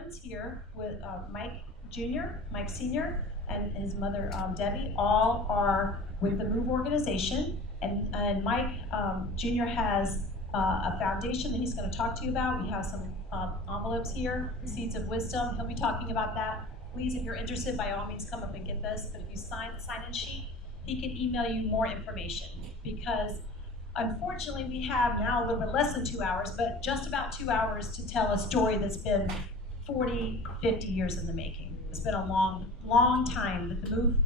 friends here with Mike Jr., Mike Sr., and his mother Debbie, all are with the MOVE organization. And Mike Jr. has a foundation that he's going to talk to you about. We have some envelopes here, Seeds of Wisdom. He'll be talking about that. Please, if you're interested, by all means, come up and get this. But if you sign the sign-in sheet, he can email you more information, because unfortunately we have now a little bit less than 2 hours, but just about 2 hours to tell a story that's been 40, 50 years in the making. It's been a long, long time that the MOVE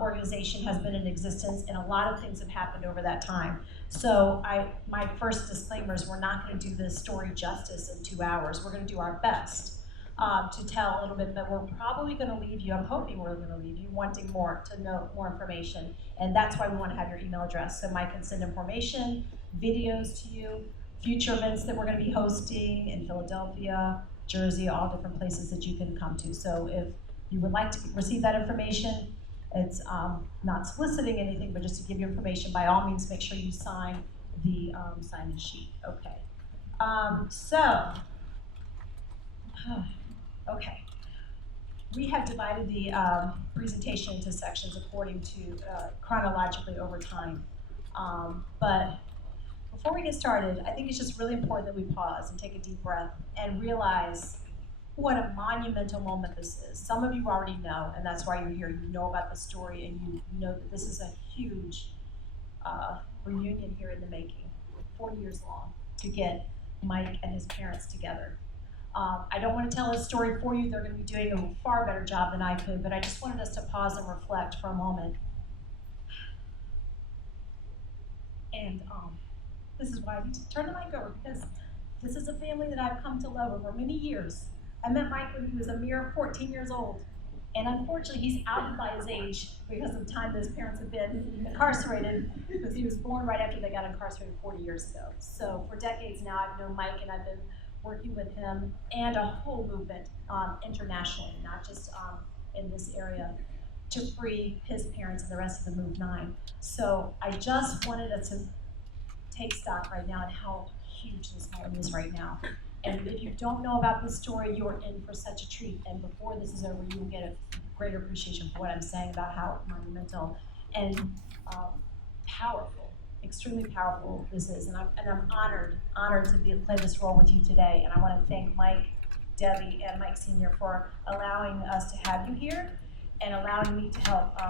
organization has been in existence, and a lot of things have happened over that time. So my first disclaimer is we're not going to do this story justice in 2 hours. We're going to do our best to tell a little bit, but we're probably going to leave you, I'm hoping we're going to leave you wanting more, to know more information. And that's why we want to have your email address, so Mike can send information, videos to you, future events that we're going to be hosting in Philadelphia, Jersey, all different places that you can come to. So if you would like to receive that information, it's not soliciting anything, but just to give you information, by all means, make sure you sign the sign-in sheet. Okay. Okay. We have divided the presentation into sections according to chronologically over time. But before we get started, I think it's just really important that we pause and take a deep breath and realize what a monumental moment this is. Some of you already know, and that's why you're here. You know about the story, and you know that this is a huge reunion here in the making, 40 years long, to get Mike and his parents together. I don't want to tell a story for you. They're going to be doing a far better job than I could, but I just wanted us to pause and reflect for a moment. And this is why I need to turn the mic over, because this is a family that I've come to love over many years. I met Mike when he was a mere 14 years old, and unfortunately he's outed by his age because of the time that his parents have been incarcerated, because he was born right after they got incarcerated 40 years ago. So for decades now, I've known Mike, and I've been working with him and a whole movement internationally, not just in this area, to free his parents and the rest of the MOVE 9. So I just wanted us to take stock right now and how huge this moment is right now. And if you don't know about this story, you're in for such a treat. And before this is over, you will get a greater appreciation for what I'm saying about how monumental and powerful, extremely powerful this is. And I'm honored to play this role with you today. And I want to thank Mike, Debbie, and Mike Sr. for allowing us to have you here and allowing me to help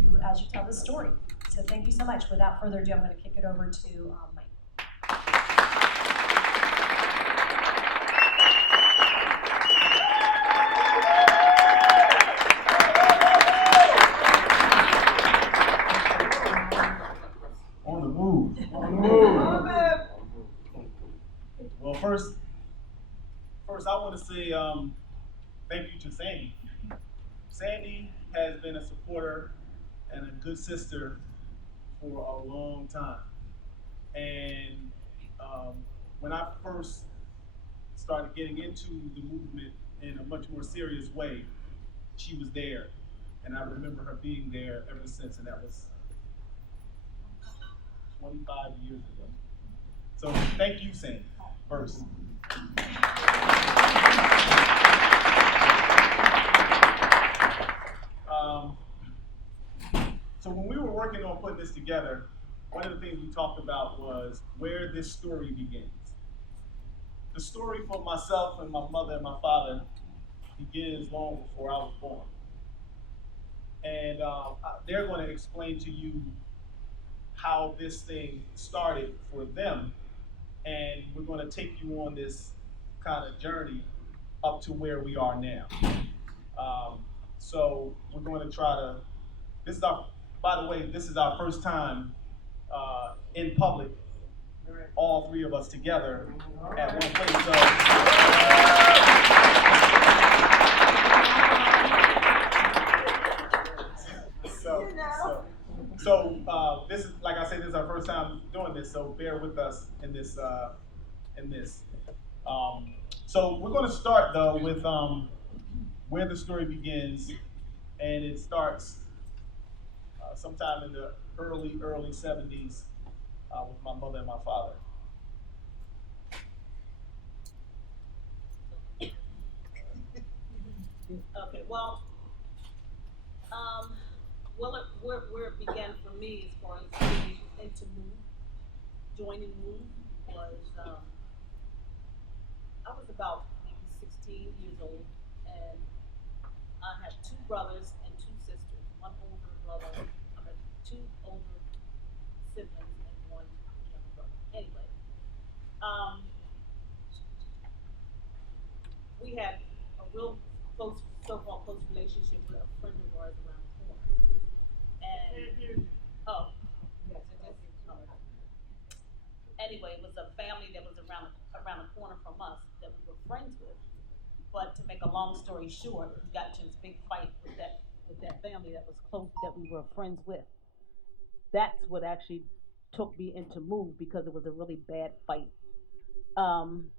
you as you tell this story. So thank you so much. Without further ado, I'm going to kick it over to Mike. On the move. On the move. Well, first, I want to say thank you to Sandy. Sandy has been a supporter and a good sister for a long time. And when I first started getting into the movement in a much more serious way, she was there. And I remember her being there ever since, and that was 25 years ago. So thank you, Sandy, first. So when we were working on putting this together, one of the things we talked about was where this story begins. The story for myself and my mother and my father begins long before I was born. And they're going to explain to you how this thing started for them. And we're going to take you on this kind of journey up to where we are now. So we're going to try to, by the way, this is our first time in public, all three of us together at one place. So this is, like I said, this is our first time doing this, so bear with us in this. So we're going to start, though, with where the story begins, and it starts sometime in the early 70s with my mother and my father. Okay, well, um, where it began for me as far as getting into Move, joining Move was, I was about maybe 16 years old, and I had two brothers and two sisters, one older brother, I mean, two older siblings and one younger brother. Anyway, um, we had a real close, so-called close relationship with a friend of ours around the corner. And oh, yes, it is. Oh. Anyway, it was a family that was around the corner from us that we were friends with. But to make a long story short, we got to this big fight with that family that was close that we were friends with. That's what actually took me into Move because it was a really bad fight. Um,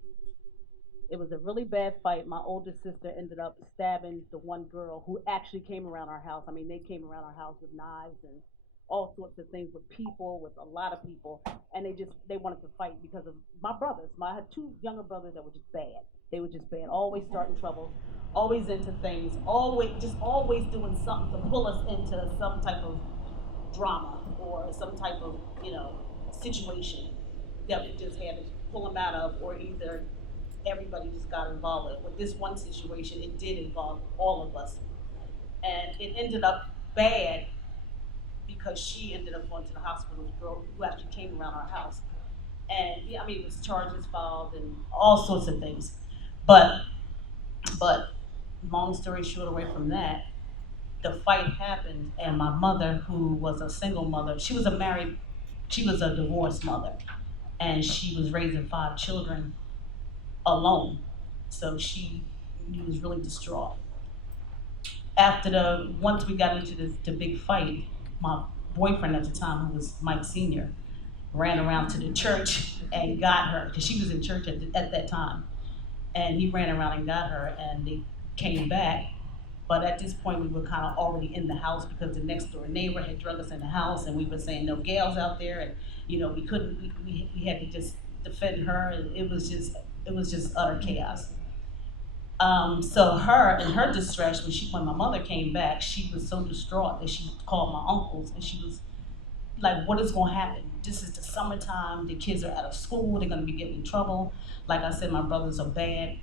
it was a really bad fight. My oldest sister ended up stabbing the one girl who actually came around our house. I mean, they came around our house with knives and all sorts of things with people, with a lot of people, and they wanted to fight because of my brothers. I had two younger brothers that were just bad. They were just bad, always starting trouble, always into things, always doing something to pull us into some type of drama or some type of situation that we just had to pull them out of, or either everybody just got involved with. With this one situation, it did involve all of us, and it ended up bad because she ended up going to the hospital. The girl who actually came around our house, and yeah, I mean, it was charges filed and all sorts of things. But but long story short, away from that, the fight happened, and my mother, who was a single mother, she was a divorced mother, and she was raising five children alone. So she was really distraught. Once we got into the big fight, my boyfriend at the time, who was Mike Senior, ran around to the church and got her because she was in church at that time, and he ran around and got her, and they came back. But at this point, we were kind of already in the house because the next door neighbor had drug us in the house, and we were saying no gals out there, and we couldn't. We had to just defend her, and it was just utter chaos. So her in her distress, when my mother came back, she was so distraught that she called my uncles, and she was like, "What is going to happen? This is the summertime. The kids are out of school. They're going to be getting in trouble. Like I said, my brothers are bad,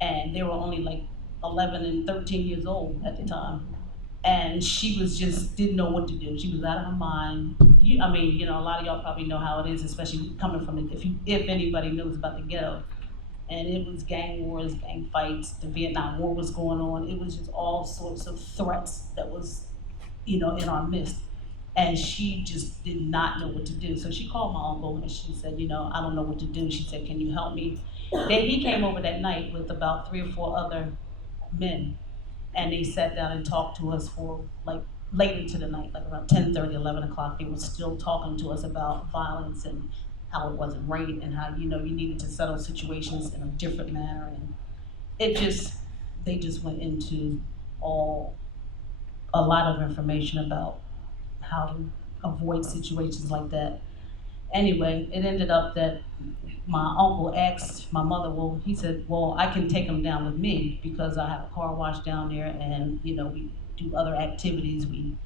and they were only like 11 and 13 years old at the time." And she was just didn't know what to do. She was out of her mind. I mean, a lot of y'all probably know how it is, especially coming from it. If anybody knows about the ghetto, and it was gang wars, gang fights. The Vietnam War was going on. It was just all sorts of threats that was, in our midst. And she just did not know what to do. So she called my uncle and she said, I don't know what to do. She said, can you help me? Then he came over that night with about 3 or 4 other men, and they sat down and talked to us for like late into the night, like around 10:30, 11 o'clock. They were still talking to us about violence and how it wasn't right, and how you needed to settle situations in a different manner, and it just they just went into all a lot of information about how to avoid situations like that. Anyway, it ended up that my uncle asked my mother, well, he said, well, I can take him down with me because I have a car wash down there, and we do other activities. We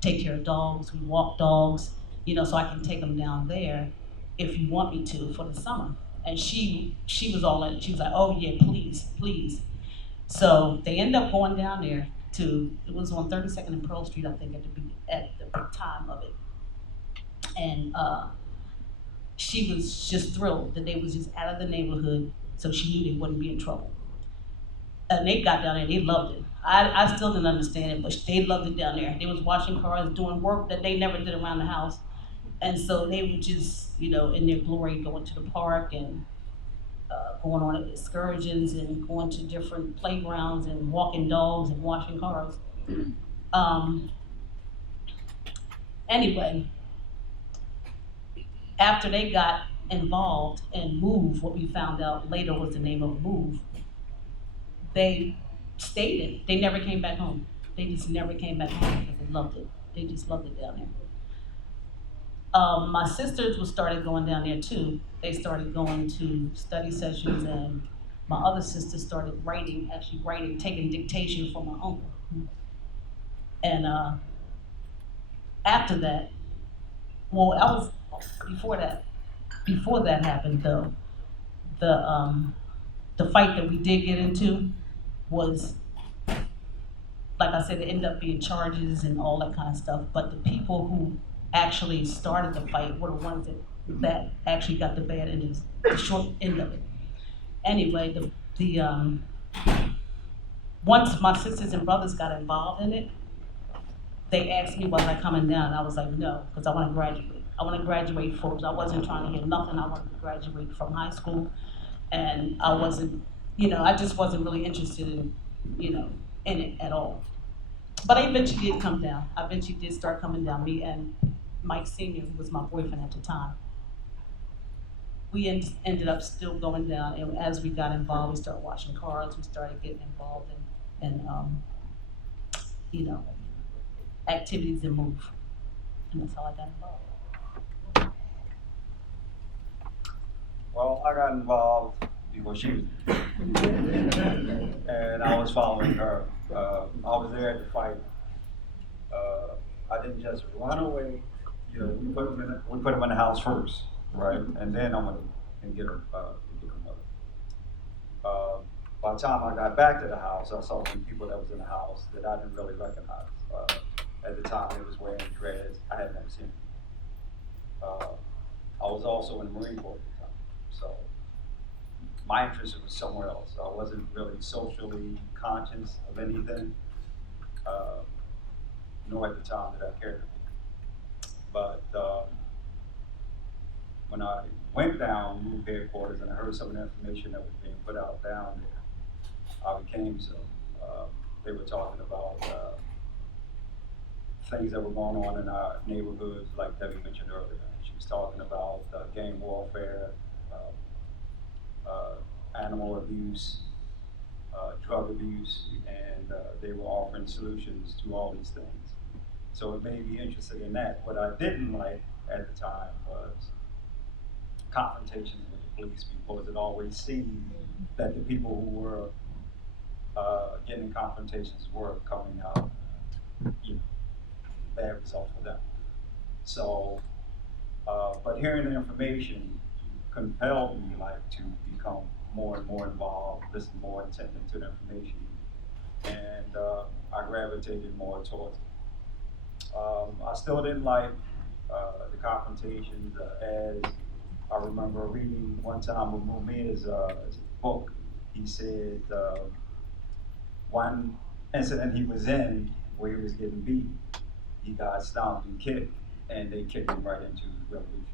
take care of dogs, we walk dogs, so I can take him down there if you want me to for the summer. And she was all in. She was like, oh yeah, please, please. So they end up going down there to, it was on 32nd and Pearl Street, I think, at the time of it. And she was just thrilled that they was just out of the neighborhood, so she knew they wouldn't be in trouble. And they got down there, they loved it. I still didn't understand it, but they loved it down there. They was washing cars, doing work that they never did around the house. And so they were just, in their glory, going to the park and going on excursions and going to different playgrounds and walking dogs and washing cars. Um, anyway, after they got involved in Move, what we found out later was the name of Move, they stayed in. They never came back home. They just never came back home because they loved it. They just loved it down there. My sisters started going down there too. They started going to study sessions and my other sister started actually writing, taking dictation from my uncle. And after that, well, I was before that happened though, the fight that we did get into was, like I said, it ended up being charges and all that kind of stuff. But the people who actually started the fight were the ones that actually got the bad end, the short end of it. Anyway, once my sisters and brothers got involved in it, they asked me, was I coming down? I was like, no, because I want to graduate. I want to graduate first. I wasn't trying to hear nothing. I wanted to graduate from high school. And I wasn't, I just wasn't really interested in, in it at all. But I eventually did come down. I eventually did start coming down. Me and Mike Sr., who was my boyfriend at the time, we ended up still going down. And as we got involved, we started watching cars. We started getting involved in activities and move. And that's how I got involved. Well, I got involved before she was there. And I was following her. I was there at the fight. I didn't just run away. We put them in the house first, right? And then I went and get her mother. By the time I got back to the house, I saw some people that was in the house that I didn't really recognize. At the time, they was wearing dreads. I had never seen them. I was also in the Marine Corps at the time, so my interest was somewhere else. I wasn't really socially conscious of anything, nor at the time that I cared. But when I went down, moved headquarters, and I heard some of the information that was being put out down there, I became so. They were talking about things that were going on in our neighborhoods, like Debbie mentioned earlier. She was talking about gang warfare, animal abuse, drug abuse, and they were offering solutions to all these things. So it made me interested in that. What I didn't like at the time was confrontations with the police, because it always seemed that the people who were getting confrontations were coming out, bad results for them. So, but hearing the information compelled me to become more and more involved, listen more intently to the information, and I gravitated more towards it. I still didn't like the confrontations, as I remember reading one time with Mumir's book. He said one incident he was in where he was getting beat, he got stomped and kicked, and they kicked him right into revolution.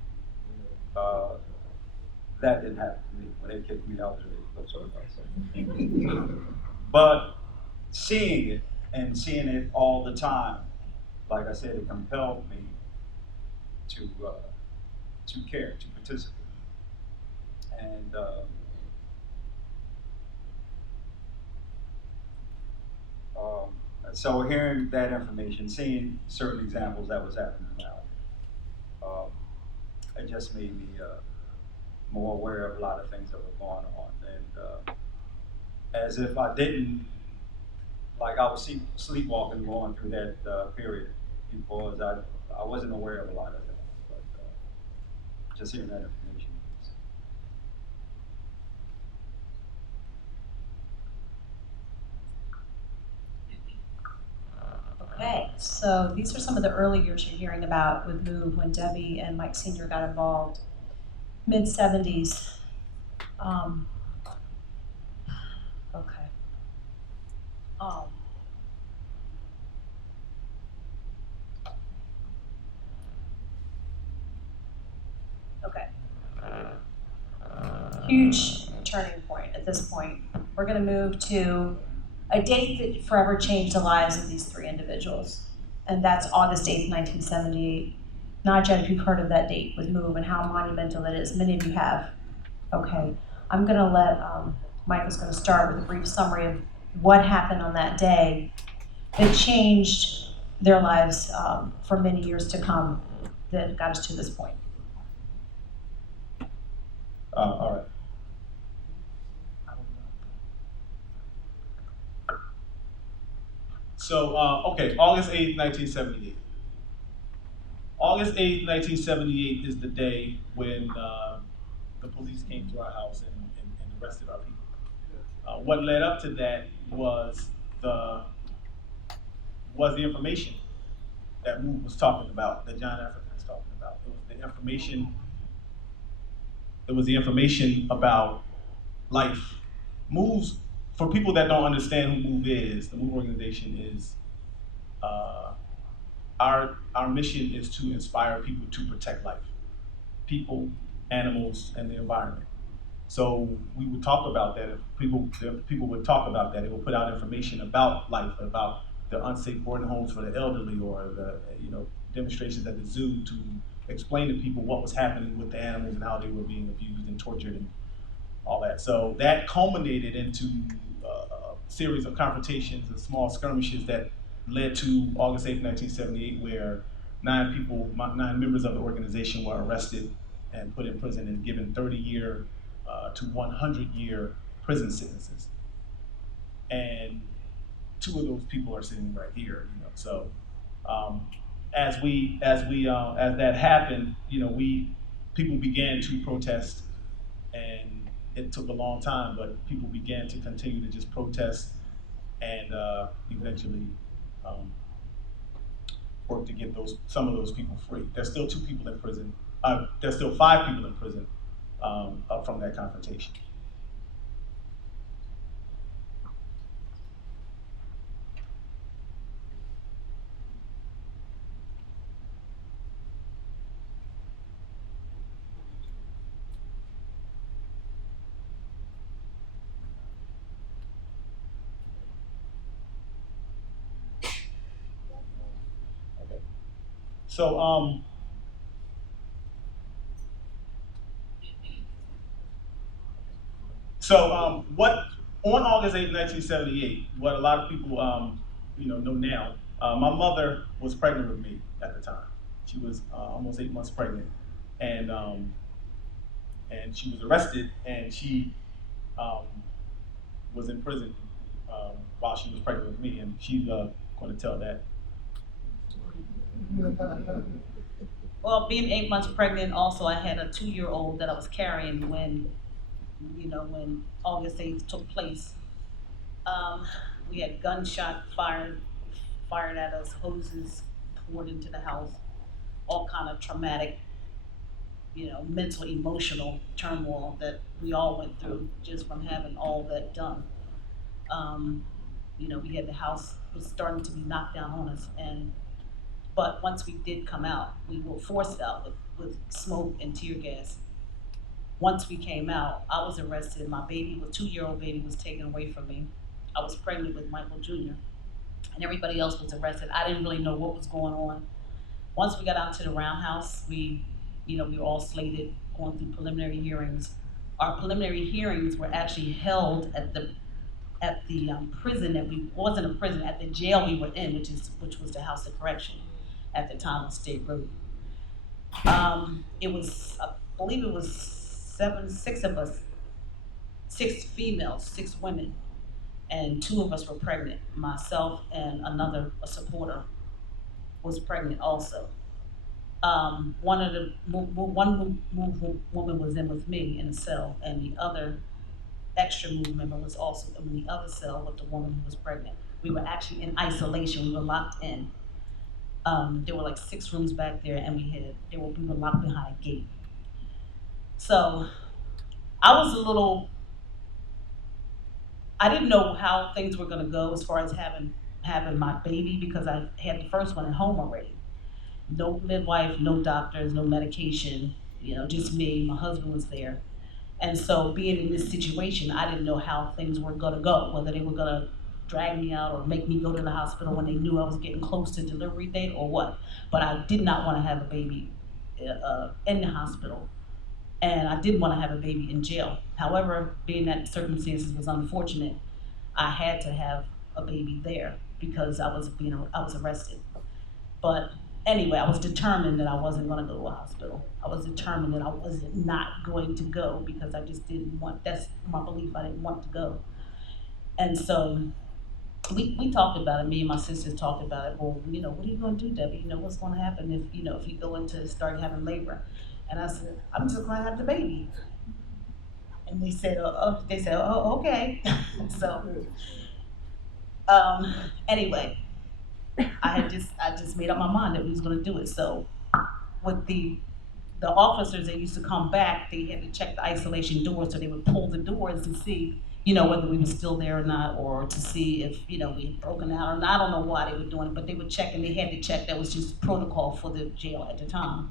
That didn't happen to me. When they kicked me, I was ready to go sort of myself. But seeing it, and seeing it all the time, like I said, it compelled me to care, to participate. And so hearing that information, seeing certain examples that was happening now, it just made me more aware of a lot of things that were going on. And as if I didn't, like I was sleepwalking going through that period, because I wasn't aware of a lot of things. But just hearing that information. Okay, so these are some of the early years you're hearing about with MOVE when Debbie and Mike Sr. got involved, mid-70s. Okay. Okay. Huge turning point at this point. We're going to move to a date that forever changed the lives of these three individuals, and that's August 8th, 1978. Najat, if you've heard of that date with MOVE and how monumental it is, many of you have. Okay, I'm going to let Michael's going to start with a brief summary of what happened on that day that changed their lives for many years to come, that got us to this point. All right. So, okay, August 8th, 1978. August 8th, 1978 is the day when the police came to our house and arrested our people. What led up to that the was the information that Move was talking about, that John African was talking about. It was the information. It was the information about life. Moves, for people that don't understand who Move is, the Move organization is uh, our mission is to inspire people to protect life, people, animals, and the environment. So we would talk about that. If people would talk about that, they would put out information about life, about the unsafe boarding homes for the elderly, or the demonstrations at the zoo to explain to people what was happening with the animals and how they were being abused and tortured and all that. So that culminated into a series of confrontations and small skirmishes that led to August 8th, 1978, where 9 members of the organization were arrested and put in prison and given 30-year to 100-year prison sentences. And 2 of those people are sitting right here. So as that happened, people began to protest, and it took a long time, but people began to continue to just protest and eventually work to get some of those people free. There's still 2 people in prison. There's still 5 people in prison up from that confrontation. Okay. So what on August 8th, 1978, what a lot of people know now, my mother was pregnant with me at the time. She was almost 8 months pregnant, and she was arrested, and she was in prison while she was pregnant with me, and she's going to tell that. Well, being 8 months pregnant, also I had a 2-year-old that I was carrying when August 8th took place. We had gunshot fired at us, hoses poured into the house, all kind of traumatic, mental, emotional turmoil that we all went through just from having all that done. We had the house was starting to be knocked down on us, but once we did come out, we were forced out with smoke and tear gas. Once we came out, I was arrested. My 2-year-old baby was taken away from me. I was pregnant with Michael Jr., and everybody else was arrested. I didn't really know what was going on. Once we got out to the roundhouse, we were all slated, going through preliminary hearings. Our preliminary hearings were actually held at the prison wasn't a prison, at the jail we were in, which was the House of Correction at the time on State Road. It was, I believe it was 6 of us, 6 females, 6 women, and 2 of us were pregnant. Myself and a supporter was pregnant also. One woman was in with me in a cell, and the other extra Move member was also in the other cell with the woman who was pregnant. We were actually in isolation. We were locked in. There were like 6 rooms back there, and we were locked behind a gate. So I didn't know how things were gonna go as far as having my baby, because I had the first one at home already. No midwife, no doctors, no medication, just me. My husband was there. And so being in this situation, I didn't know how things were gonna go, whether they were gonna drag me out or make me go to the hospital when they knew I was getting close to delivery date or what. But I did not wanna have a baby in the hospital, and I didn't wanna have a baby in jail. However, being that circumstances was unfortunate, I had to have a baby there because I was arrested. But anyway, I was determined that I wasn't going to go to a hospital. I was determined that I wasn't not going to go because I just didn't want. That's my belief. I didn't want to go, and so we talked about it. Me and my sisters talked about it. Well, what are you going to do, Debbie? What's going to happen if if you go into start having labor? And I said, I'm just going to have the baby. And they said, oh, okay. So, um, anyway, I just made up my mind that we was going to do it. So, with the officers that used to come back, they had to check the isolation doors, so they would pull the doors to see, whether we were still there or not, or to see if, we had broken out or not. I don't know why they were doing it, but they would check, and they had to check. That was just protocol for the jail at the time.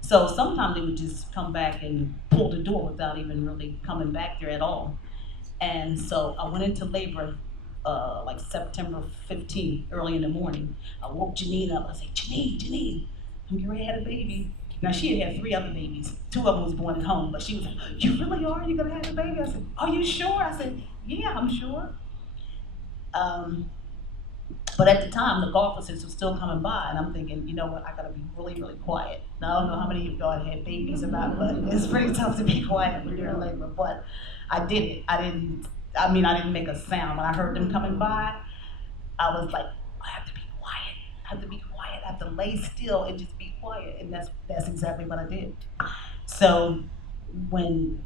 So sometimes they would just come back and pull the door without even really coming back there at all. And so I went into labor like September 15th, early in the morning. I woke Janine up. I said, Janine, I'm getting ready to have a baby. Now she had three other babies. Two of them was born at home, but she was like, you really are? You're gonna have a baby? I said, are you sure? I said, yeah, I'm sure. Um, but at the time, the officers were still coming by, and I'm thinking, you know what, I gotta be really, really quiet. Now, I don't know how many of y'all had babies or not, but it's pretty tough to be quiet when you're in labor. But I did it. I didn't make a sound. When I heard them coming by, I was like, I have to be quiet. I have to be quiet. I have to lay still and just be quiet. And that's exactly what I did. So when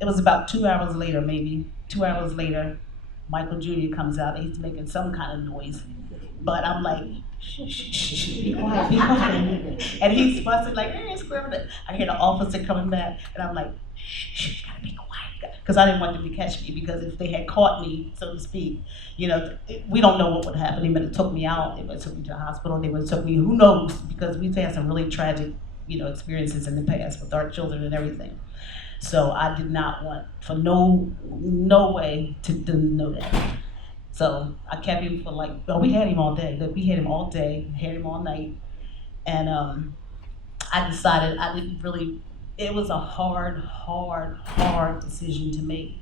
it was about 2 hours later, maybe 2 hours later, Michael Jr. comes out and he's making some kind of noise. But I'm like, shh, shh, shh, shh, be quiet, be quiet. And he's fussing like, squirming. I hear the officer coming back, and I'm like, shh, shh, gotta be quiet. Because I didn't want them to catch me, because if they had caught me, so to speak, we don't know what would happen. They would have took me out, they would have took me to the hospital, they would have took me, who knows, because we've had some really tragic, experiences in the past with our children and everything. So I did not want for no way to know that. So I kept him for we had him all day. We had him all day, had him all night, and I decided I didn't really. It was a hard decision to make,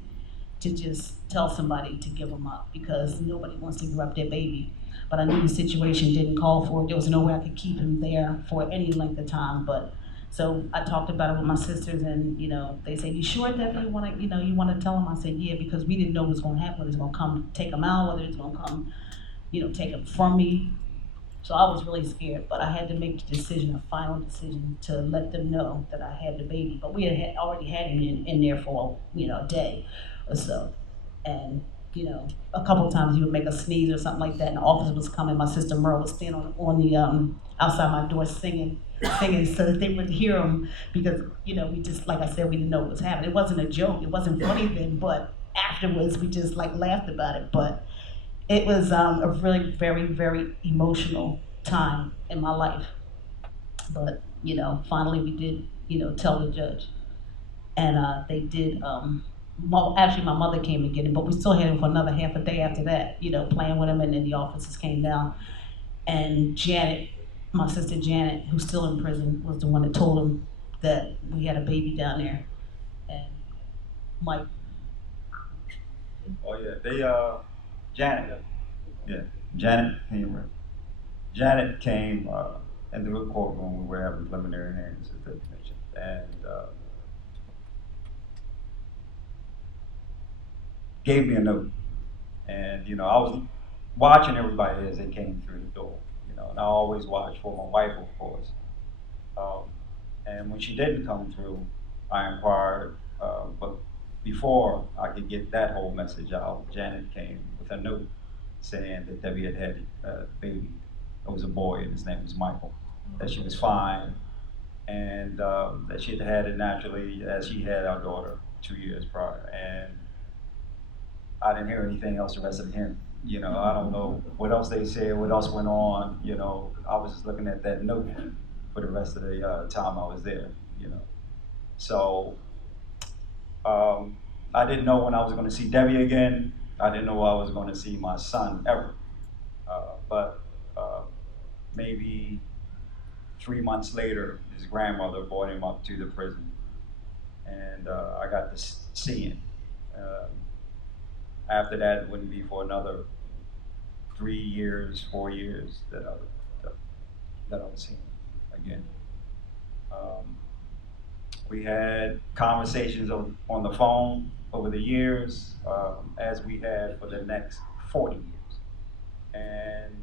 to just tell somebody to give him up, because nobody wants to give up their baby. But I knew the situation didn't call for it. There was no way I could keep him there for any length of time. But so I talked about it with my sisters, and they said, "You sure definitely want to, you want to tell him?" I said, "Yeah," because we didn't know what was going to happen. Whether it's going to come take him out, whether it's going to come, take him from me. So I was really scared, but I had to make the decision, a final decision, to let them know that I had the baby. But we already had him in there for a day or so, and a couple of times he would make a sneeze or something like that, and the officer was coming. My sister Merle was standing on the outside my door singing so that they would hear him, because we just, like I said, we didn't know what was happening. It wasn't a joke. It wasn't funny then, but afterwards we just laughed about it. But it was a really very, very emotional time in my life. But finally we did tell the judge, and they did. Actually, my mother came to get him, but we still had him for another half a day after that. Playing with him, and then the officers came down, and Janet, my sister Janet, who's still in prison, was the one that told him that we had a baby down there, and Mike. Oh yeah, Janet, yeah, Janet came. Janet came into the courtroom. We were having preliminary hearings at the commission, and gave me a note. And I was watching everybody as they came through the door. And I always watch for my wife, of course. And when she didn't come through, I inquired. But before I could get that whole message out, Janet came with a note saying that Debbie had a baby. It was a boy, and his name was Michael. That she was fine, and that she had it naturally, as she had our daughter 2 years prior. And I didn't hear anything else the rest of the hearing. I don't know what else they said, what else went on. I was just looking at that note for the rest of the time I was there. So I didn't know when I was going to see Debbie again. I didn't know I was going to see my son ever. But maybe 3 months later, his grandmother brought him up to the prison, and I got to see him. After that, it wouldn't be for another 3 years, 4 years that I would see him again. We had conversations on the phone over the years, as we had for the next 40 years. And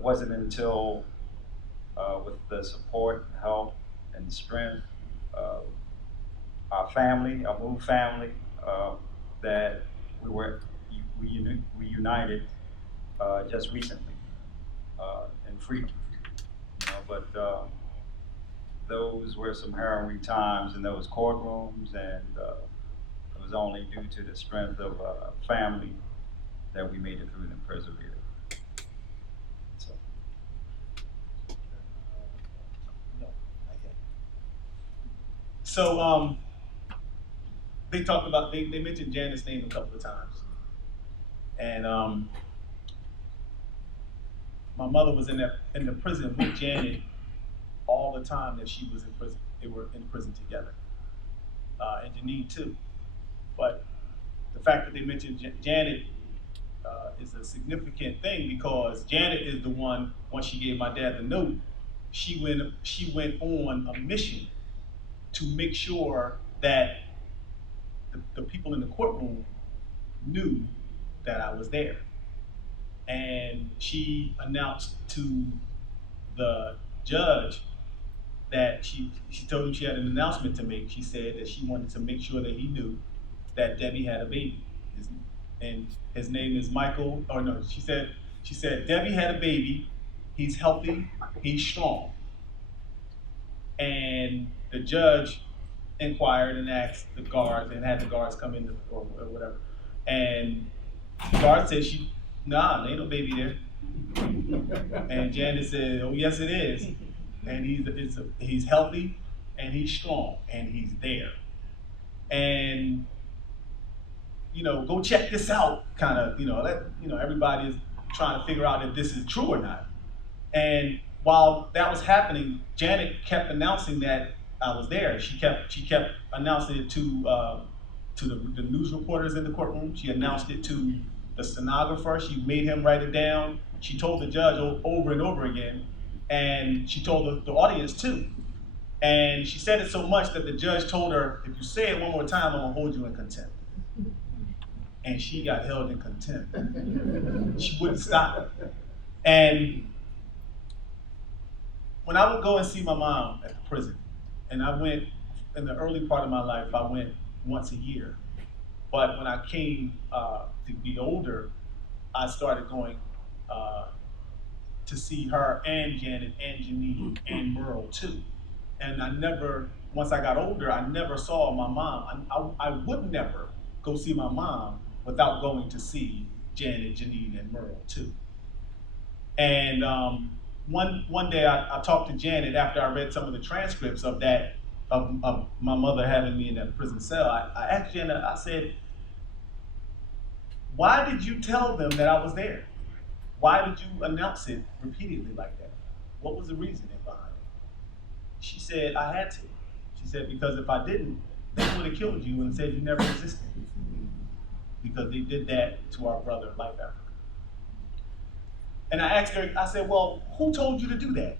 wasn't until with the support, help, and strength of our family, our Move family, that we were reunited just recently in freedom. But those were some harrowing times in those courtrooms, and it was only due to the strength of family that we made it through and persevered. So. So they talked about, they mentioned Janet's name a couple of times. And my mother was in the prison with Janet all the time that she was in prison. They were in prison together. And Janine too. But the fact that they mentioned Janet is a significant thing, because Janet is the one, once she gave my dad the note, she went on a mission to make sure that the people in the courtroom knew that I was there. And she announced to the judge that she told him she had an announcement to make. She said that she wanted to make sure that he knew that Debbie had a baby. And his name is Michael, or no, she said Debbie had a baby, he's healthy, he's strong. And the judge inquired and asked the guards, and had the guards come in or whatever. And the guard said, nah, there ain't no baby there. And Janet said, oh yes it is. And he's healthy, and he's strong, and he's there. And go check this out, kind of, everybody is trying to figure out if this is true or not. And while that was happening, Janet kept announcing that I was there. She kept announcing it to the news reporters in the courtroom. She announced it to the stenographer. She made him write it down. She told the judge over and over again, and she told the audience too. And she said it so much that the judge told her, if you say it one more time, I'm gonna hold you in contempt. And she got held in contempt. She wouldn't stop. And when I would go and see my mom at the prison, and I went, in the early part of my life, I went once a year. But when I came to be older, I started going to see her and Janet and Janine and Merle too. And once I got older, I never saw my mom. I would never go see my mom without going to see Janet, Janine, and Merle too. And one day I talked to Janet after I read some of the transcripts of my mother having me in that prison cell. I asked Janet, I said, why did you tell them that I was there? Why did you announce it repeatedly like that? What was the reasoning behind it? She said, I had to. She said, because if I didn't, they would have killed you and said you never existed. Because they did that to our brother, Life Africa. And I asked her, I said, well, who told you to do that?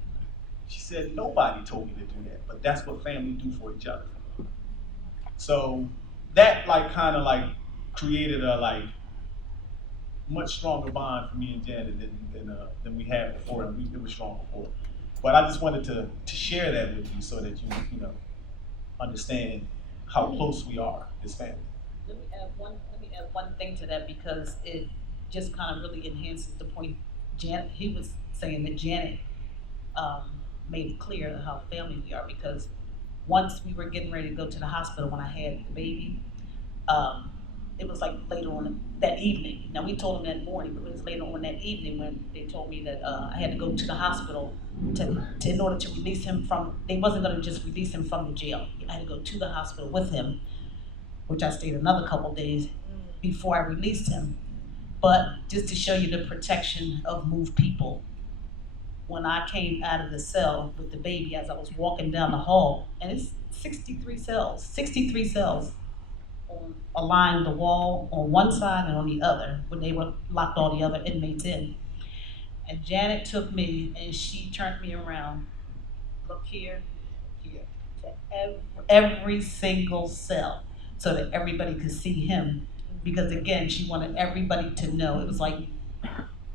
She said, nobody told me to do that, but that's what family do for each other. So that created a much stronger bond for me and Janet than we had before, and it was strong before. But I just wanted to share that with you so that you understand how close we are as family. Let me add one thing to that, because it just kind of really enhances the point. He was saying that Janet made it clear how family we are, because once we were getting ready to go to the hospital when I had the baby, it was like later on that evening. Now we told them that morning, but it was later on that evening when they told me that I had to go to the hospital in order to release him from. They wasn't going to just release him from the jail. I had to go to the hospital with him, which I stayed another couple days before I released him. But just to show you the protection of Move people, when I came out of the cell with the baby, as I was walking down the hall, and it's 63 cells aligned the wall on one side and on the other, when they were locked all the other inmates in. And Janet took me and she turned me around, look here, to every single cell, so that everybody could see him. Because again, she wanted everybody to know. It was like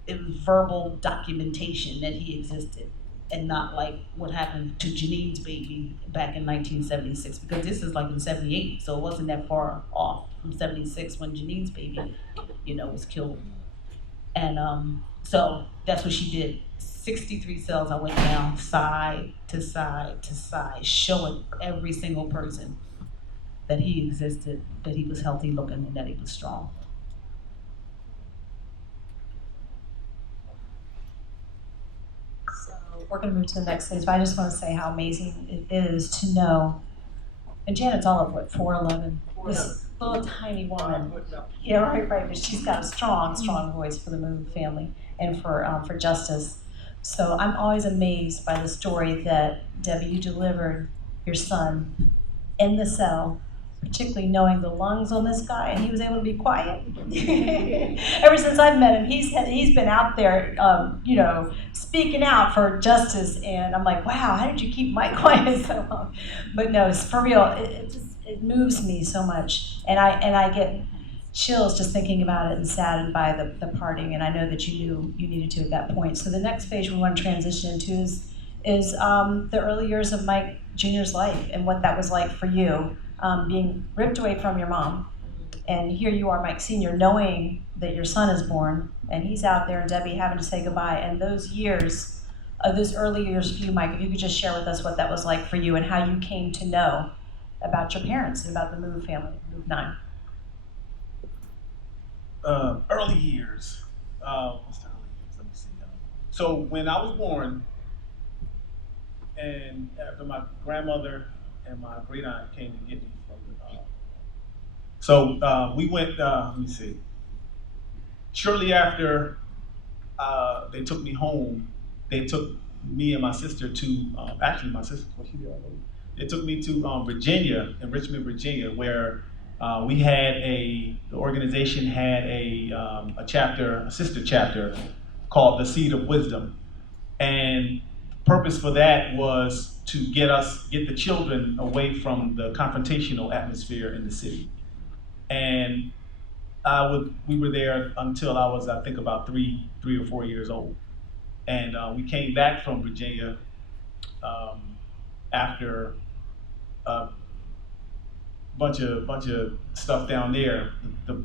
verbal documentation that he existed, and not like what happened to Janine's baby back in 1976, because this is like in 78, so it wasn't that far off from 76 when Janine's baby, was killed. And so that's what she did. 63 cells, I went down side to side to side, showing every single person that he existed, that he was healthy looking, and that he was strong. So we're going to move to the next stage, but I just want to say how amazing it is to know. And Janet's all of what, 4'11"? This little tiny woman. Yeah, right. But she's got a strong voice for the Move family and for justice. So I'm always amazed by the story that, Debbie, you delivered your son in the cell, particularly knowing the lungs on this guy, and he was able to be quiet. Ever since I've met him, he's been out there, speaking out for justice, and I'm like, wow, how did you keep Mike quiet so long? But no, it's for real. It moves me so much, and I get chills just thinking about it, and saddened by the parting. And I know that you knew you needed to at that point. So the next phase we want to transition into is the early years of Mike Jr.'s life and what that was like for you. Being ripped away from your mom, and here you are, Mike Sr., knowing that your son is born, and he's out there, and Debbie having to say goodbye. And those years, those early years for you, Mike, if you could just share with us what that was like for you and how you came to know about your parents and about the Move family, Move 9. Early years. What's the early years? Let me see. So when I was born, and after my grandmother and my great aunt came to get me from we went, let me see. Shortly after they took me home, they took me and my sister to, actually my sister, was she there already? They took me to Virginia, in Richmond, Virginia, where the organization had a chapter, a sister chapter called the Seed of Wisdom. And purpose for that was to get the children away from the confrontational atmosphere in the city. And we were there until I was, I think, about three or 4 years old. And we came back from Virginia after a bunch of stuff down there. The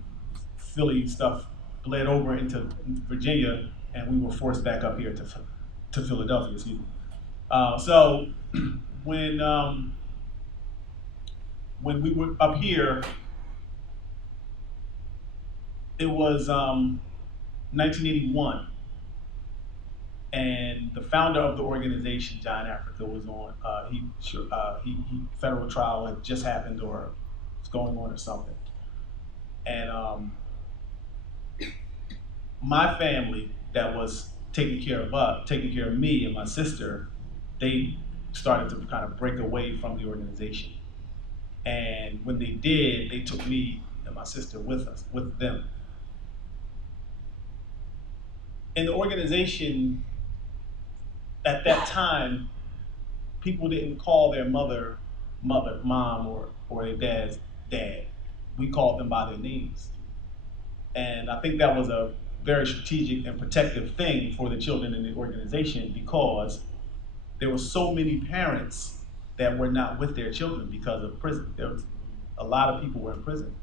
Philly stuff bled over into Virginia, and we were forced back up here to Philadelphia, excuse me. So when we were up here, it was 1981, and the founder of the organization, John Africa, was on. Federal trial had just happened or was going on or something, and my family that was taking care of me and my sister, they started to kind of break away from the organization. And when they did, they took me and my sister with them. In the organization, at that time, people didn't call their mom, or their dad's dad. We called them by their names. And I think that was a very strategic and protective thing for the children in the organization, because there were so many parents that were not with their children because of prison. There was a lot of people were in prison,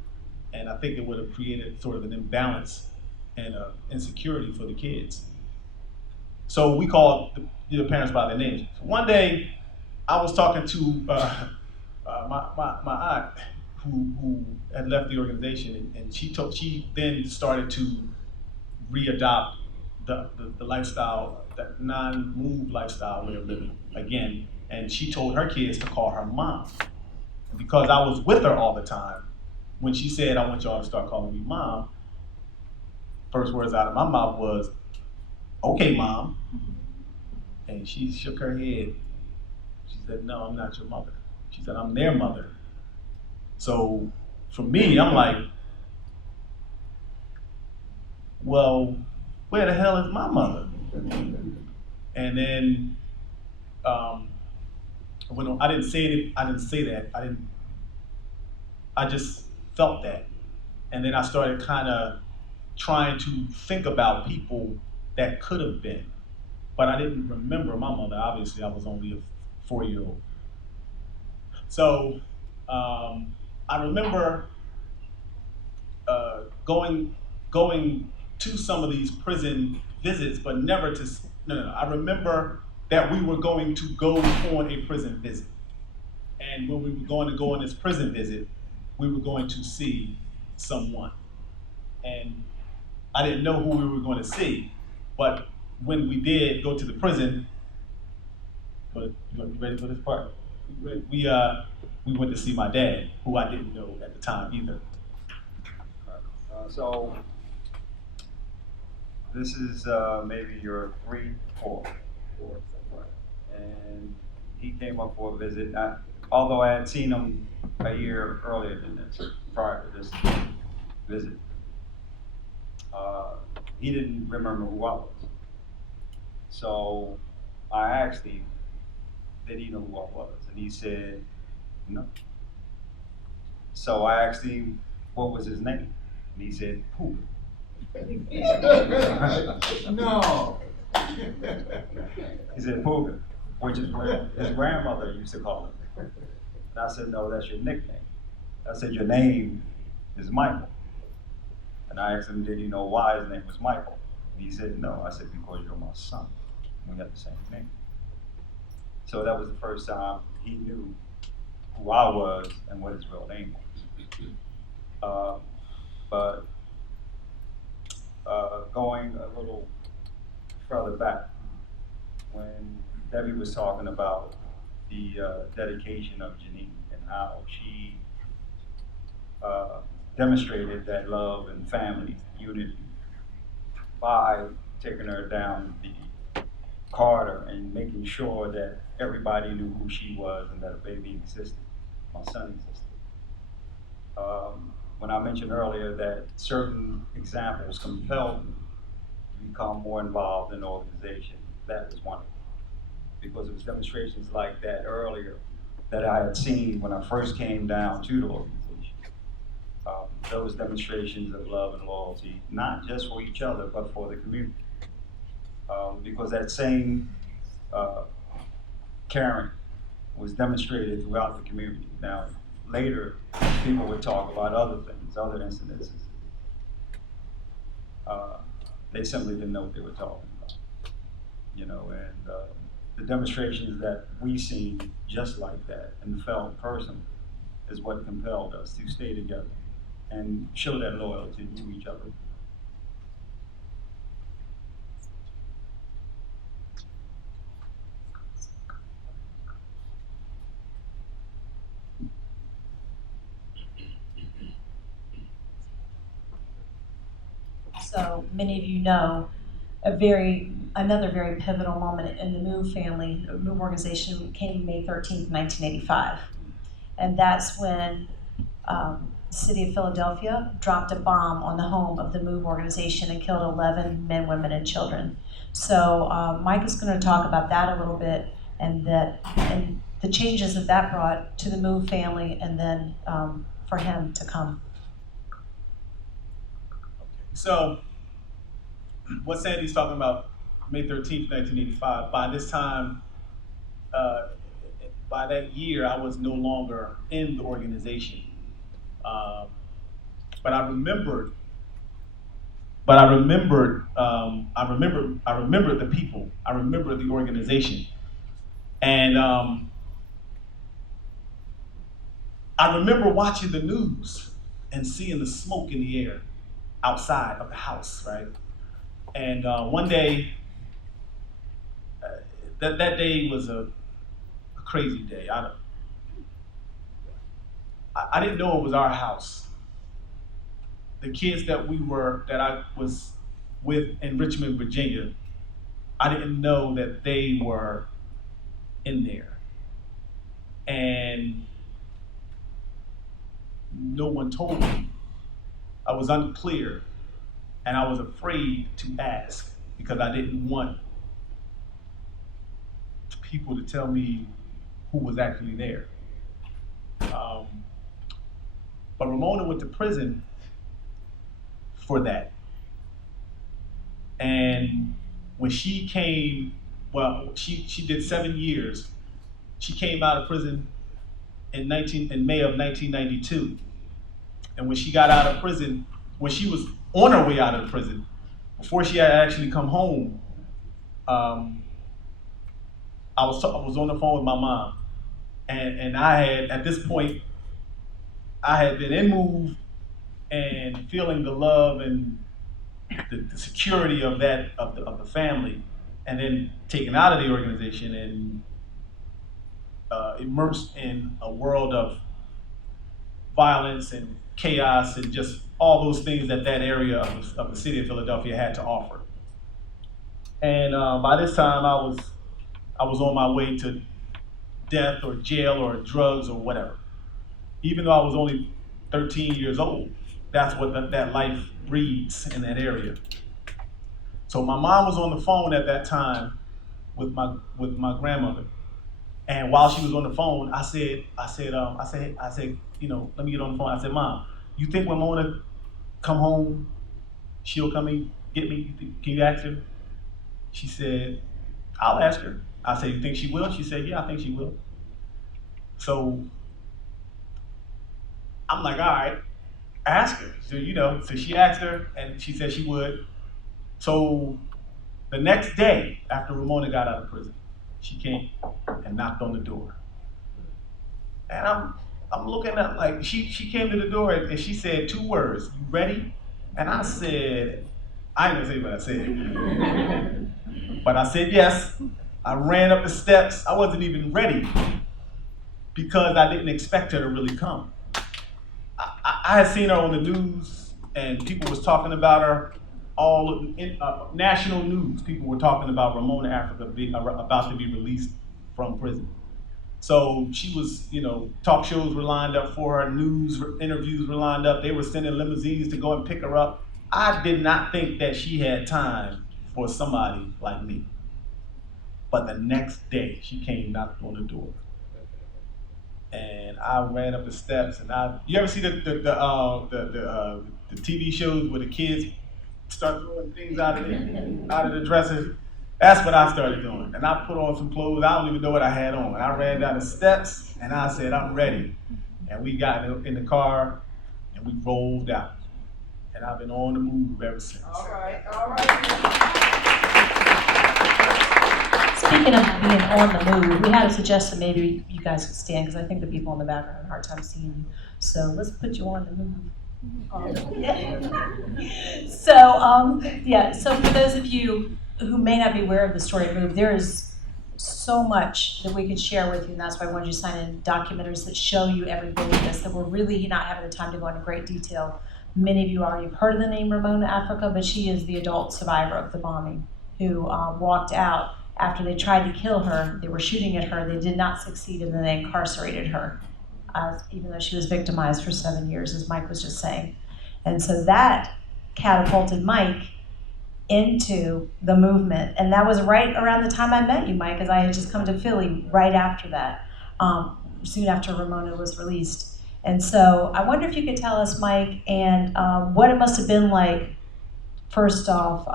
and I think it would have created sort of an imbalance and insecurity for the kids. So we called the parents by their names. One day, I was talking to my aunt who had left the organization, and she then started to re-adopt the lifestyle, that non-move lifestyle way of living again. And she told her kids to call her mom. And because I was with her all the time, when she said, "I want y'all to start calling me mom," first words out of my mouth was, "Okay, mom." And she shook her head. She said, "No, I'm not your mother." She said, "I'm their mother." So for me, I'm like, well, where the hell is my mother? And then when I didn't say that. I just felt that. And then I started kind of trying to think about people that could have been. But I didn't remember my mother. Obviously, I was only a 4-year-old. So I remember going to some of these prison visits, but never to. No. I remember that we were going to go on a prison visit, and when we were going to go on this prison visit, we were going to see someone, and I didn't know who we were going to see, but when we did go to the prison, but you ready for this part? We went to see my dad, who I didn't know at the time either. So this is maybe your 3, 4, and he came up for a visit. Although I had seen him a year earlier than this, prior to this visit, he didn't remember who I was. So I asked him, did he know who I was? And he said, no. So I asked him, what was his name? And he said, Pooh. No. He said, Pooh, which is what his grandmother used to call him. And I said, no, that's your nickname. I said, your name is Michael. And I asked him, did he know why his name was Michael? And he said, no. I said, because you're my son. We have the same name. So that was the first time he knew who I was and what his real name was. But going a little further back, when Debbie was talking about the dedication of Janine and how she demonstrated that love and family unity by taking her down the corridor and making sure that everybody knew who she was and that a baby existed, my son existed. When I mentioned earlier that certain examples compelled me to become more involved in the organization, that was one of them. Because it was demonstrations like that earlier that I had seen when I first came down to the organization. Those demonstrations of love and loyalty, not just for each other, but for the community. Because that same caring was demonstrated throughout the community. Now, later, people would talk about other things, other incidences. They simply didn't know what they were talking about. You know, and the demonstrations that we seen just like that and felt personally is what compelled us to stay together and show that loyalty to each other. So many of you know another very pivotal moment in the MOVE family, the MOVE organization came May 13th, 1985. And that's when the city of Philadelphia dropped a bomb on the home of the MOVE organization and killed 11 men, women, and children. So Mike is going to talk about that a little bit and the changes that brought to the MOVE family, and then for him to come. So, what Sandy's talking about, May 13th, 1985, by this time, by that year, I was no longer in the organization. But I remembered the people. I remembered the organization. And I remember watching the news and seeing the smoke in the air outside of the house, right? And one day, that day was a crazy day. I didn't know it was our house. The kids that I was with in Richmond, Virginia, I didn't know that they were in there. And no one told me. I was unclear, and I was afraid to ask because I didn't want people to tell me who was actually there. But Ramona went to prison for that. And when she came, well, she did 7 years. She came out of prison in May of 1992. And when she got out of prison, when she was on her way out of prison, before she had actually come home, I was on the phone with my mom, and I had, at this point, I had been in Move and feeling the love and the security of the family, and then taken out of the organization and immersed in a world of violence and chaos and just all those things that area of the city of Philadelphia had to offer. And by this time, I was on my way to death or jail or drugs or whatever. Even though I was only 13 years old, that's what that life breeds in that area. So my mom was on the phone at that time with my grandmother, and while she was on the phone, I said, you know, let me get on the phone. I said, Mom, you think when Mona come home, she'll come and get me? Can you ask her? She said, I'll ask her. I said, you think she will? She said, yeah, I think she will. So I'm like, all right, ask her. So, you know, so she asked her, and she said she would. So the next day, after Ramona got out of prison, she came and knocked on the door. And I'm looking at, like, she came to the door and she said 2 words, you ready? And I said, I ain't gonna say what I said. But I said yes. I ran up the steps. I wasn't even ready because I didn't expect her to really come. I had seen her on the news and people was talking about her. National news, people were talking about Ramona Africa about to be released from prison. So she was, you know, talk shows were lined up for her, news interviews were lined up. They were sending limousines to go and pick her up. I did not think that she had time for somebody like me. But the next day, she came, knocked on the door. And I ran up the steps, and you ever see the TV shows where the kids start throwing things out of the dresser? That's what I started doing. And I put on some clothes, I don't even know what I had on. And I ran down the steps, and I said, I'm ready. And we got in the car, and we rolled out. And I've been on the move ever since. All right. Speaking of being on the move, we had a suggestion maybe you guys could stand, because I think the people in the background have a hard time seeing you. So let's put you on the move. So for those of you who may not be aware of the story of Move, there is so much that we could share with you, and that's why I wanted you to sign in documentaries that show you every bit of this, that we're really not having the time to go into great detail. Many of you already have heard of the name Ramona Africa, but she is the adult survivor of the bombing who walked out after they tried to kill her. They were shooting at her, they did not succeed, and then they incarcerated her, even though she was victimized for 7 years, as Mike was just saying. And so that catapulted Mike into the movement. And that was right around the time I met you, Mike, as I had just come to Philly right after that, soon after Ramona was released. And so I wonder if you could tell us, Mike, and what it must have been like, first off,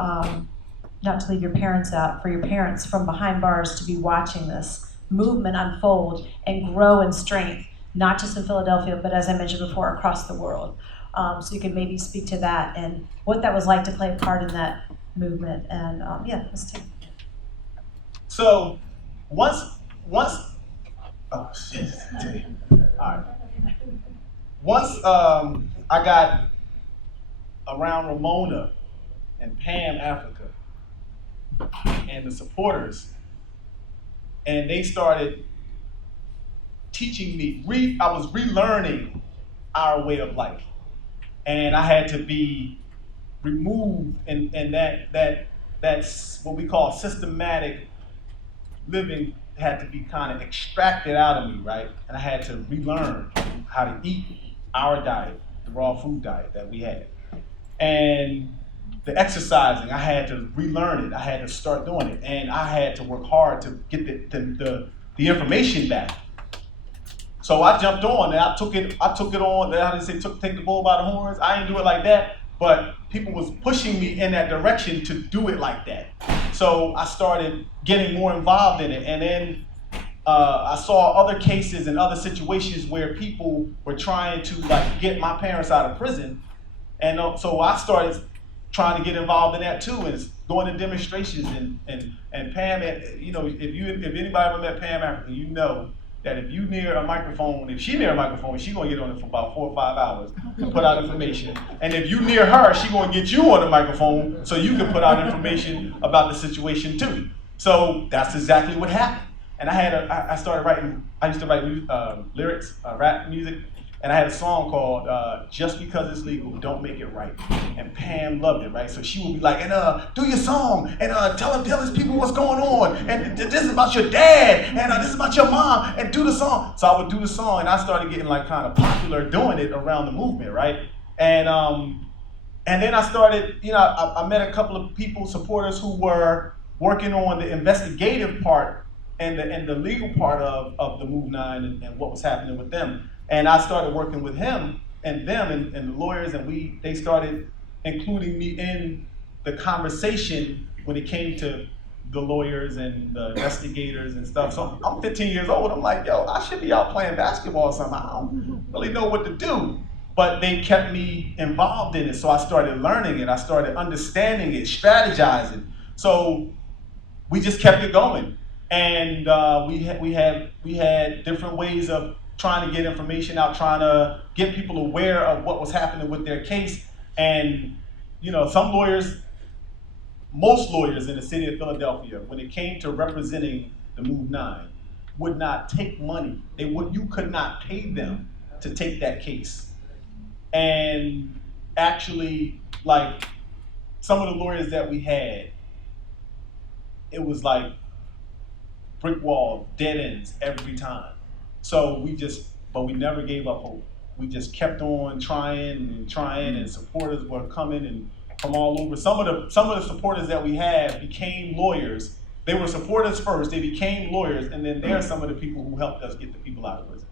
not to leave your parents out, for your parents from behind bars to be watching this movement unfold and grow in strength, not just in Philadelphia, but as I mentioned before, across the world. So you could maybe speak to that and what that was like to play a part in that movement. And let's take it. So once, oh shit, all right. Once I got around Ramona and Pam Africa and the supporters, and they started teaching me, I was relearning our way of life. And I had to be removed, and that's what we call systematic living had to be kind of extracted out of me, right? And I had to relearn how to eat our diet, the raw food diet that we had. And the exercising, I had to relearn it. I had to start doing it. And I had to work hard to get the information back. So I jumped on and I took it on. I didn't say take the bull by the horns. I didn't do it like that, but people was pushing me in that direction to do it like that. So I started getting more involved in it, and then I saw other cases and other situations where people were trying to like get my parents out of prison, and so I started trying to get involved in that too, and going to demonstrations and Pam. You know, if anybody ever met Pam African, you know that if you near a microphone, if she near a microphone, she gonna get on it for about 4 or 5 hours to put out information. And if you near her, she gonna get you on the microphone so you can put out information about the situation too. So that's exactly what happened. And I started writing. I used to write lyrics, rap music, and I had a song called "Just Because It's Legal, Don't Make It Right." And Pam loved it, right? So she would be like, "And do your song, and tell these people what's going on, and this is about your dad, and this is about your mom, and do the song." So I would do the song, and I started getting like kind of popular doing it around the movement, right? And then I started, you know, I met a couple of people, supporters who were working on the investigative part and the legal part of the Move 9 and what was happening with them. And I started working with him and them and the lawyers, and they started including me in the conversation when it came to the lawyers and the investigators and stuff. So I'm 15 years old. I'm like, yo, I should be out playing basketball somehow. I don't really know what to do. But they kept me involved in it, so I started learning it. I started understanding it, strategizing. So we just kept it going. And we had different ways of trying to get information out, trying to get people aware of what was happening with their case. And you know, most lawyers in the city of Philadelphia, when it came to representing the Move 9, would not take money. You could not pay them to take that case. And actually, like some of the lawyers that we had, it was like brick wall, dead ends every time. So but we never gave up hope. We just kept on trying, and supporters were coming and from all over. Some of the supporters that we had became lawyers. They were supporters first, they became lawyers, and then there are some of the people who helped us get the people out of prison.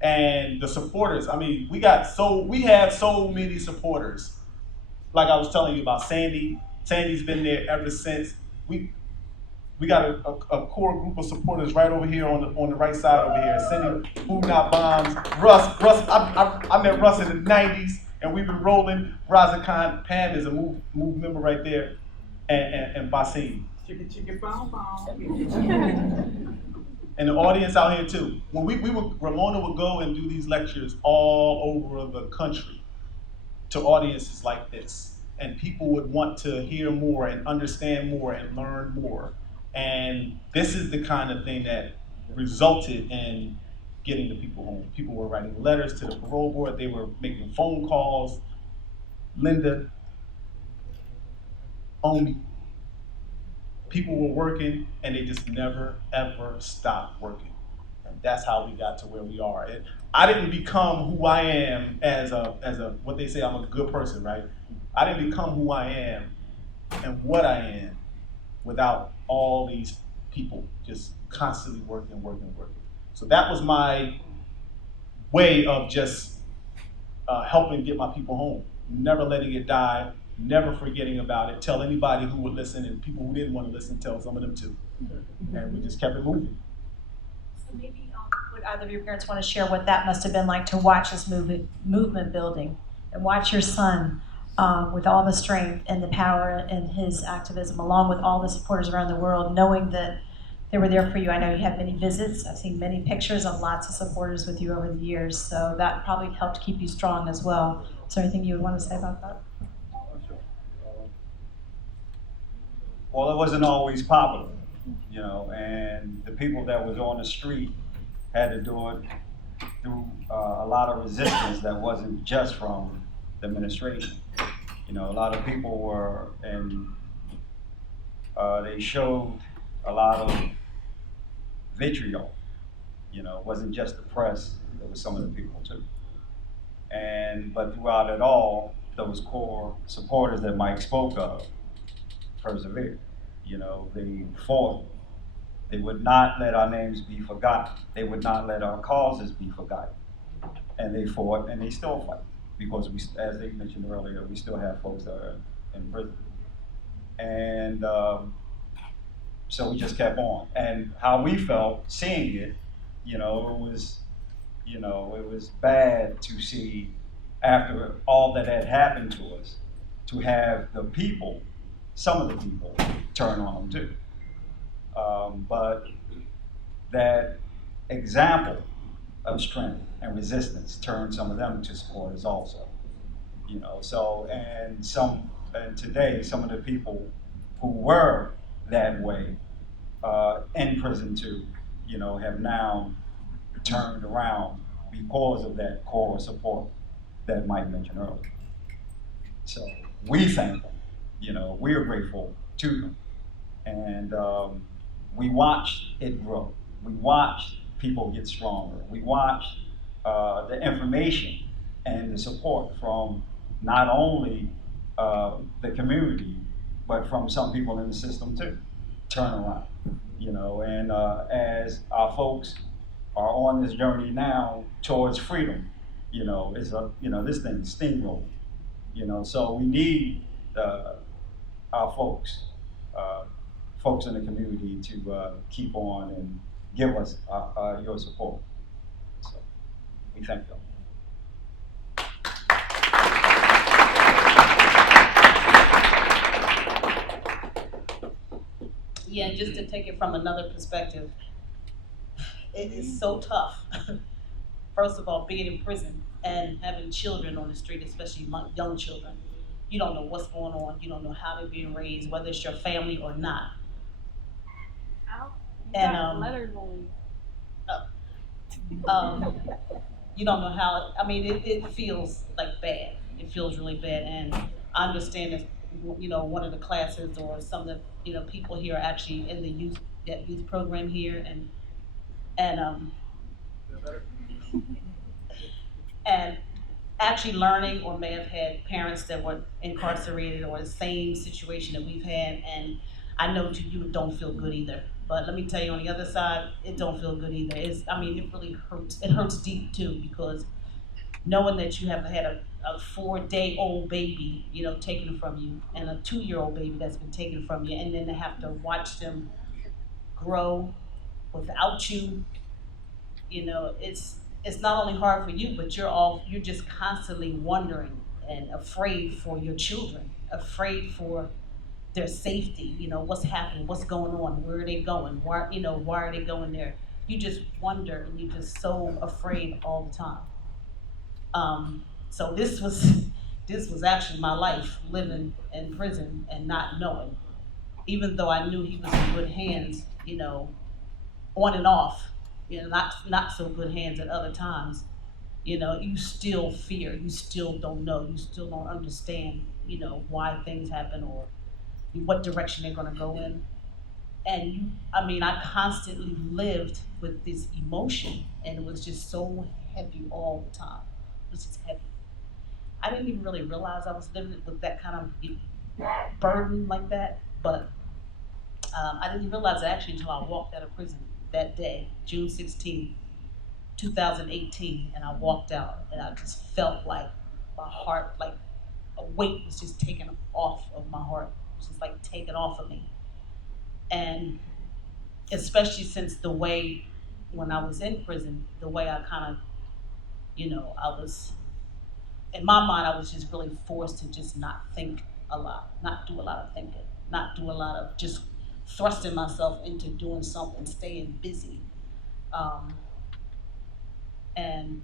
And the supporters, I mean, we had so many supporters. Like I was telling you about Sandy. Sandy's been there ever since. We got a core group of supporters right over here on the right side over here, sending food out bombs. Russ, I met Russ in the 90s, and we've been rolling. Raza Khan, Pam is a move member right there, and Basim. And the audience out here too. When Ramona would go and do these lectures all over the country to audiences like this, and people would want to hear more and understand more and learn more. And this is the kind of thing that resulted in getting the people home. People were writing letters to the parole board. They were making phone calls. Linda, Omi. People were working, and they just never, ever stopped working. And that's how we got to where we are. I didn't become who I am as a what they say, I'm a good person, right? I didn't become who I am and what I am without all these people just constantly working. So that was my way of just helping get my people home. Never letting it die, never forgetting about it. Tell anybody who would listen, and people who didn't want to listen, tell some of them too. And we just kept it moving. So maybe would either of your parents want to share what that must have been like to watch this movement building and watch your son with all the strength and the power and his activism, along with all the supporters around the world, knowing that they were there for you. I know you had many visits. I've seen many pictures of lots of supporters with you over the years, so that probably helped keep you strong as well. Is there anything you would want to say about that? Well, it wasn't always popular, you know, and the people that was on the street had to do it through a lot of resistance that wasn't just from the administration. You know, a lot of people were, and they showed a lot of vitriol. You know, it wasn't just the press, it was some of the people too. But throughout it all, those core supporters that Mike spoke of persevered. You know, they fought. They would not let our names be forgotten. They would not let our causes be forgotten. And they fought, and they still fight, because we, as they mentioned earlier, we still have folks that are in prison. And so we just kept on. And how we felt seeing it, it was, it was bad to see after all that had happened to us, to have the people, some of the people, turn on them too. But that example of strength and resistance turned some of them to supporters also. So and today some of the people who were that way in prison too, have now turned around because of that core support that Mike mentioned earlier. So we thank them, we are grateful to them. And we watched it grow. We watched people get stronger. We watched the information and the support from not only the community, but from some people in the system too, turn around. And as our folks are on this journey now towards freedom, it's this thing is steamroll. So we need our folks, folks in the community to keep on and give us your support. So we thank them. Yeah, just to take it from another perspective, it is so tough. First of all, being in prison and having children on the street, especially young children. You don't know what's going on. You don't know how they're being raised, whether it's your family or not. And you don't know how. It feels like bad. It feels really bad, and I understand that one of the classes or some of the people here are actually in the youth program here, and and actually learning or may have had parents that were incarcerated or the same situation that we've had, and I know to you it don't feel good either. But let me tell you, on the other side, it don't feel good either. It really hurts. It hurts deep too, because knowing that you have had a 4-day-old baby, taken from you, and a 2-year-old baby that's been taken from you, and then to have to watch them grow without you, it's not only hard for you, but you're just constantly wondering and afraid for your children, afraid for their safety. What's happening, what's going on, where are they going, why are they going there? You just wonder, and you're just so afraid all the time. So this was actually my life, living in prison and not knowing, even though I knew he was in good hands, on and off, not so good hands at other times. You still fear, you still don't know, you still don't understand, why things happen or what direction they're gonna go in. And I constantly lived with this emotion, and it was just so heavy all the time. It was just heavy. I didn't even really realize I was living with that kind of burden like that, but I didn't realize it actually until I walked out of prison that day, June 16, 2018, and I walked out, and I just felt like my heart, like a weight was just taken off of my heart. It was just like taken off of me. And especially since the way, when I was in prison, the way I kind of, I was, in my mind, I was just really forced to just not think a lot, not do a lot of thinking, not do a lot of just thrusting myself into doing something, staying busy. And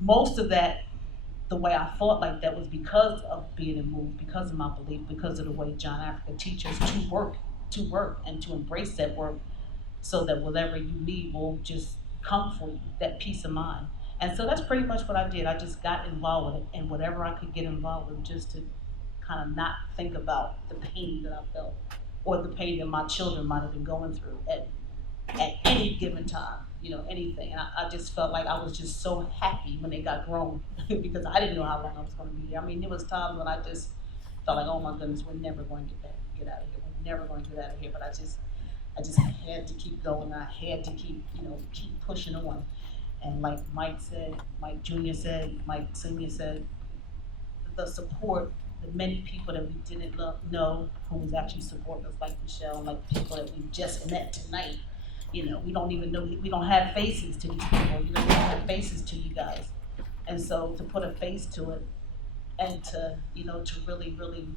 most of that, the way I thought like that was because of being in MOVE, because of my belief, because of the way John Africa teaches to work and to embrace that work, so that whatever you need will just come for you, that peace of mind. And so that's pretty much what I did. I just got involved with it, and whatever I could get involved with, just to kind of not think about the pain that I felt, or the pain that my children might have been going through at any given time, anything. And I just felt like I was just so happy when they got grown because I didn't know how long I was going to be there. There was times when I just felt like, oh my goodness, we're never going to get out of here. We're never going to get out of here. But I just had to keep going. I had to keep pushing on. And like Mike said, Mike Jr. said, Mike Sr. said, the support, the many people that we didn't know who was actually supporting us, like Michelle, like people that we just met tonight. You know, we don't even know, we don't have faces to these people, you know, we don't have faces to you guys. And so to put a face to it and to, you know, to really, really,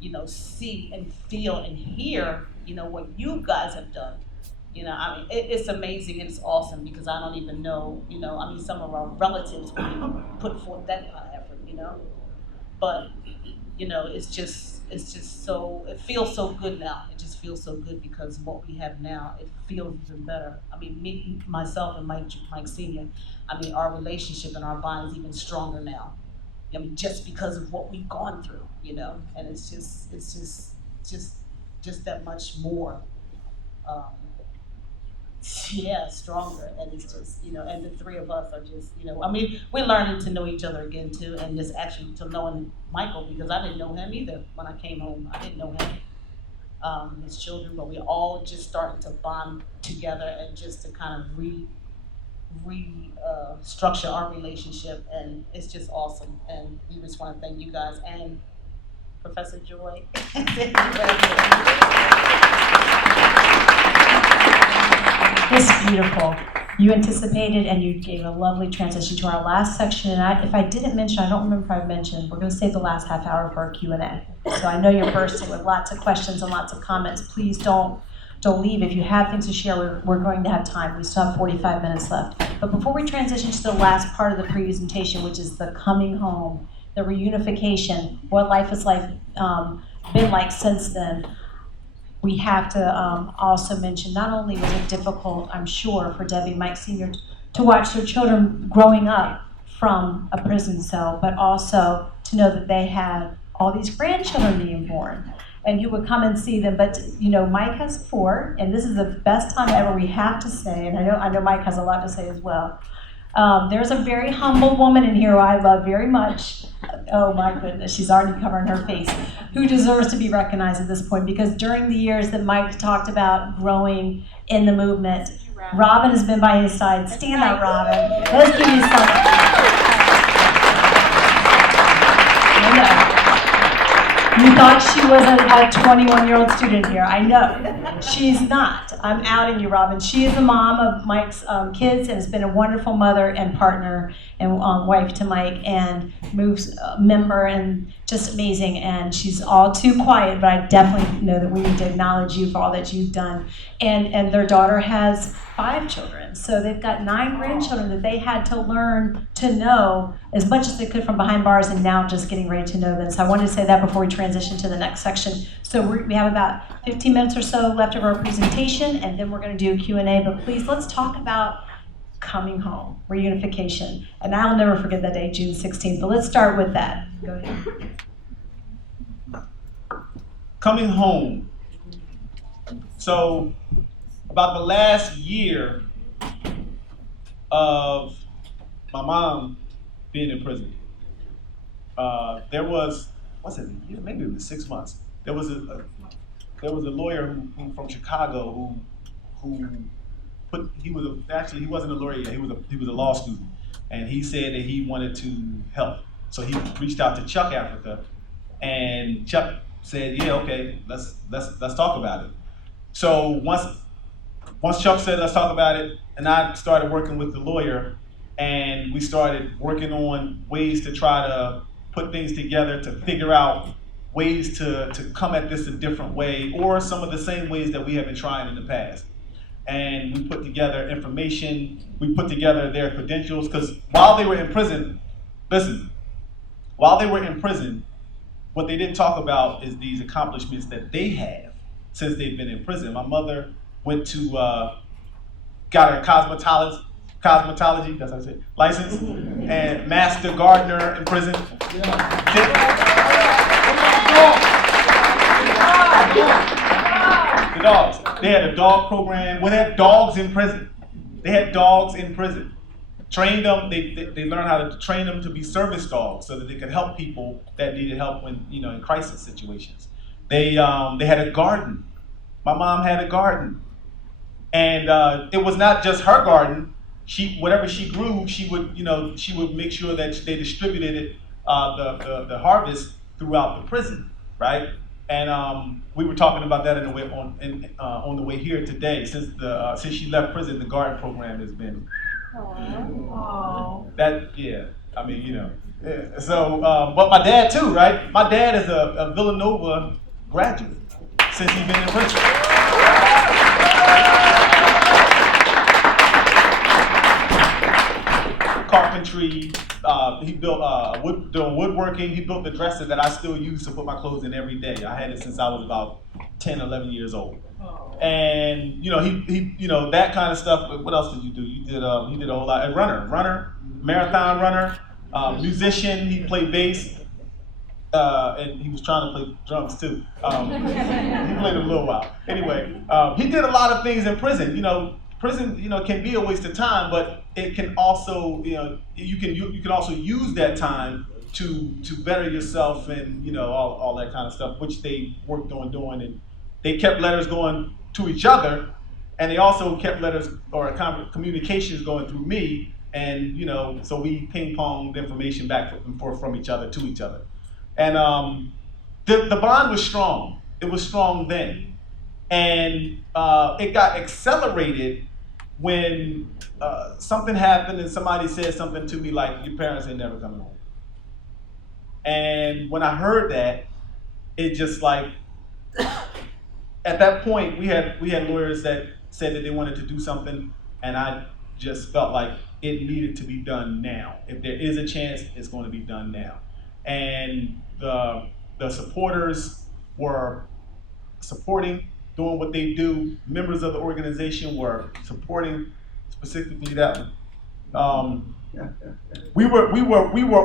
you know, see and feel and hear, you know, what you guys have done. You know, I mean, it's amazing and it's awesome because I don't even know, you know, I mean, some of our relatives would even put forth that kind of effort, you know. But, you know, it's just so, it feels so good now. It just feels so good because what we have now, it feels even better. I mean, me, myself and Mike Sr., I mean, our relationship and our bond is even stronger now. I mean, just because of what we've gone through, you know, and it's just that much more. Yeah, stronger, and it's just, you know, and the three of us are just, you know, I mean, we're learning to know each other again too, and just actually to knowing Michael, because I didn't know him either when I came home. I didn't know him, his children, but we're all just starting to bond together and just to kind of structure our relationship, and it's just awesome. And we just want to thank you guys and Professor Joy. Thank you very much. It's beautiful. You anticipated and you gave a lovely transition to our last section. And if I didn't mention, I don't remember if I mentioned, we're going to save the last half hour for our Q&A. So I know you're bursting with lots of questions and lots of comments. Please don't leave. If you have things to share, we're going to have time. We still have 45 minutes left. But before we transition to the last part of the presentation, which is the coming home, the reunification, what life has been like since then, we have to also mention, not only was it difficult, I'm sure, for Debbie and Mike Sr. to watch their children growing up from a prison cell, but also to know that they had all these grandchildren being born and who would come and see them. But, you know, Mike has 4, and this is the best time ever, we have to say, and I know Mike has a lot to say as well. There's a very humble woman in here who I love very much. Oh my goodness, she's already covering her face. Who deserves to be recognized at this point, because during the years that Mike talked about growing in the movement, Robin has been by his side. Stand up, Robin. Let's give you something. You thought she was a 21-year-old student here. I know. She's not. I'm outing you, Robin. She is the mom of Mike's kids and has been a wonderful mother and partner and wife to Mike and moves member and just amazing. And she's all too quiet, but I definitely know that we need to acknowledge you for all that you've done. And their daughter has 5 children. So they've got 9 grandchildren that they had to learn to know as much as they could from behind bars, and now just getting ready to know them. So I wanted to say that before we transition to the next section. So we have about 15 minutes or so left of our presentation, and then we're going to do a Q&A. But please, let's talk about coming home, reunification. And I'll never forget that day, June 16th. But let's start with that. Go ahead. Coming home. So, about the last year of my mom being in prison, there was, maybe it was 6 months. There was a lawyer who from Chicago he wasn't a lawyer yet. He was a law student, and he said that he wanted to help. So he reached out to Chuck Africa, and Chuck said, "Yeah, okay, let's talk about it." So once Chuck said, "Let's talk about it," and I started working with the lawyer, and we started working on ways to try to put things together to figure out ways to come at this a different way, or some of the same ways that we have been trying in the past. And we put together information, we put together their credentials, because while they were in prison, what they didn't talk about is these accomplishments that they have since they've been in prison. My mother went to, got her cosmetology, that's how I say it, license, and master gardener in prison. The dogs. They had a dog program. Well, they had dogs in prison. Trained them. They learned how to train them to be service dogs so that they could help people that needed help when, in crisis situations. They had a garden. My mom had a garden. And it was not just her garden. whatever she grew, she would make sure that they distributed it, the harvest throughout the prison, right? And we were talking about that on the way here today. Since she left prison, the garden program has been yeah. I mean, yeah. So, but my dad too, right? My dad is a Villanova graduate since he's been in prison. Carpentry. He built doing woodworking. He built the dresser that I still use to put my clothes in every day. I had it since I was about 10, 11 years old. And he that kind of stuff. But what else did you do? You did a whole lot. A runner, marathon runner, musician. He played bass, and he was trying to play drums too. He played a little while. Anyway, he did a lot of things in prison. Prison, can be a waste of time, but it can also, you can also use that time to better yourself and all that kind of stuff, which they worked on doing, and they kept letters going to each other, and they also kept letters or communications going through me, and so we ping-ponged information back and forth from each other to each other, and the bond was strong. It was strong then, and it got accelerated when something happened and somebody said something to me like, your parents ain't never coming home. And when I heard that, it just like, at that point, we had lawyers that said that they wanted to do something, and I just felt like it needed to be done now. If there is a chance, it's going to be done now. And the supporters were supporting, doing what they do. Members of the organization were supporting specifically that one. We were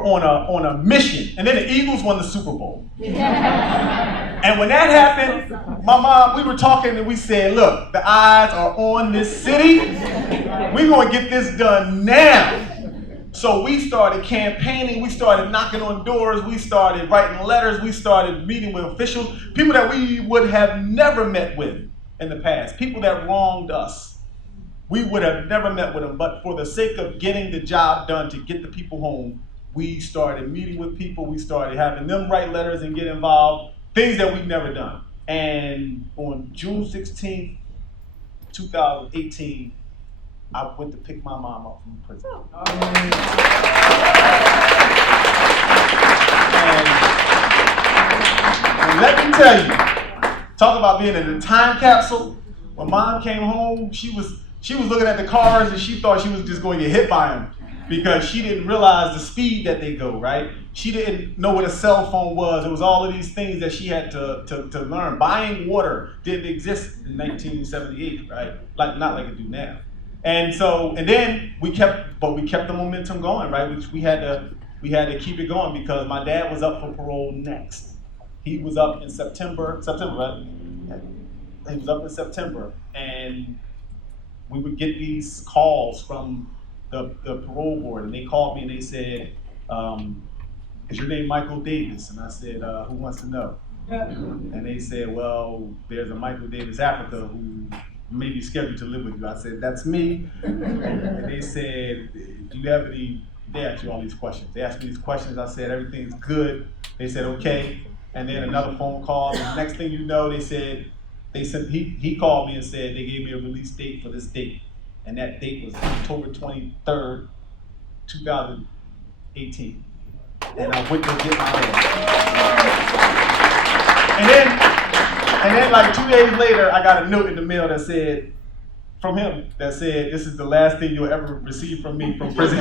on a mission, and then the Eagles won the Super Bowl. And when that happened, my mom, we were talking and we said, look, the eyes are on this city. We're gonna get this done now. So we started campaigning, we started knocking on doors, we started writing letters, we started meeting with officials, people that we would have never met with in the past, people that wronged us. We would have never met with them, but for the sake of getting the job done to get the people home, we started meeting with people, we started having them write letters and get involved, things that we've never done. And on June 16th, 2018, I went to pick my mom up from prison. And let me tell you, talk about being in a time capsule. When mom came home, she was looking at the cars and she thought she was just going to get hit by them because she didn't realize the speed that they go, right? She didn't know what a cell phone was. It was all of these things that she had to learn. Buying water didn't exist in 1978, right? Not like it do now. And then we kept the momentum going, right? Which we had to keep it going because my dad was up for parole next. He was up in September, right? He was up in September, and we would get these calls from the parole board, and they called me and they said, is your name Michael Davis? And I said, who wants to know? And they said, well, there's a Michael Davis Africa who may be scheduled to live with you. I said, that's me. And they said, do you have any, they asked you all these questions. They asked me these questions. I said, everything's good. They said, okay. And then another phone call. And the next thing you know, they said, he called me and said they gave me a release date for this date. And that date was October 23rd, 2018. And I went to get my mail. And then like 2 days later, I got a note in the mail that said, from him, that said, this is the last thing you'll ever receive from me from prison.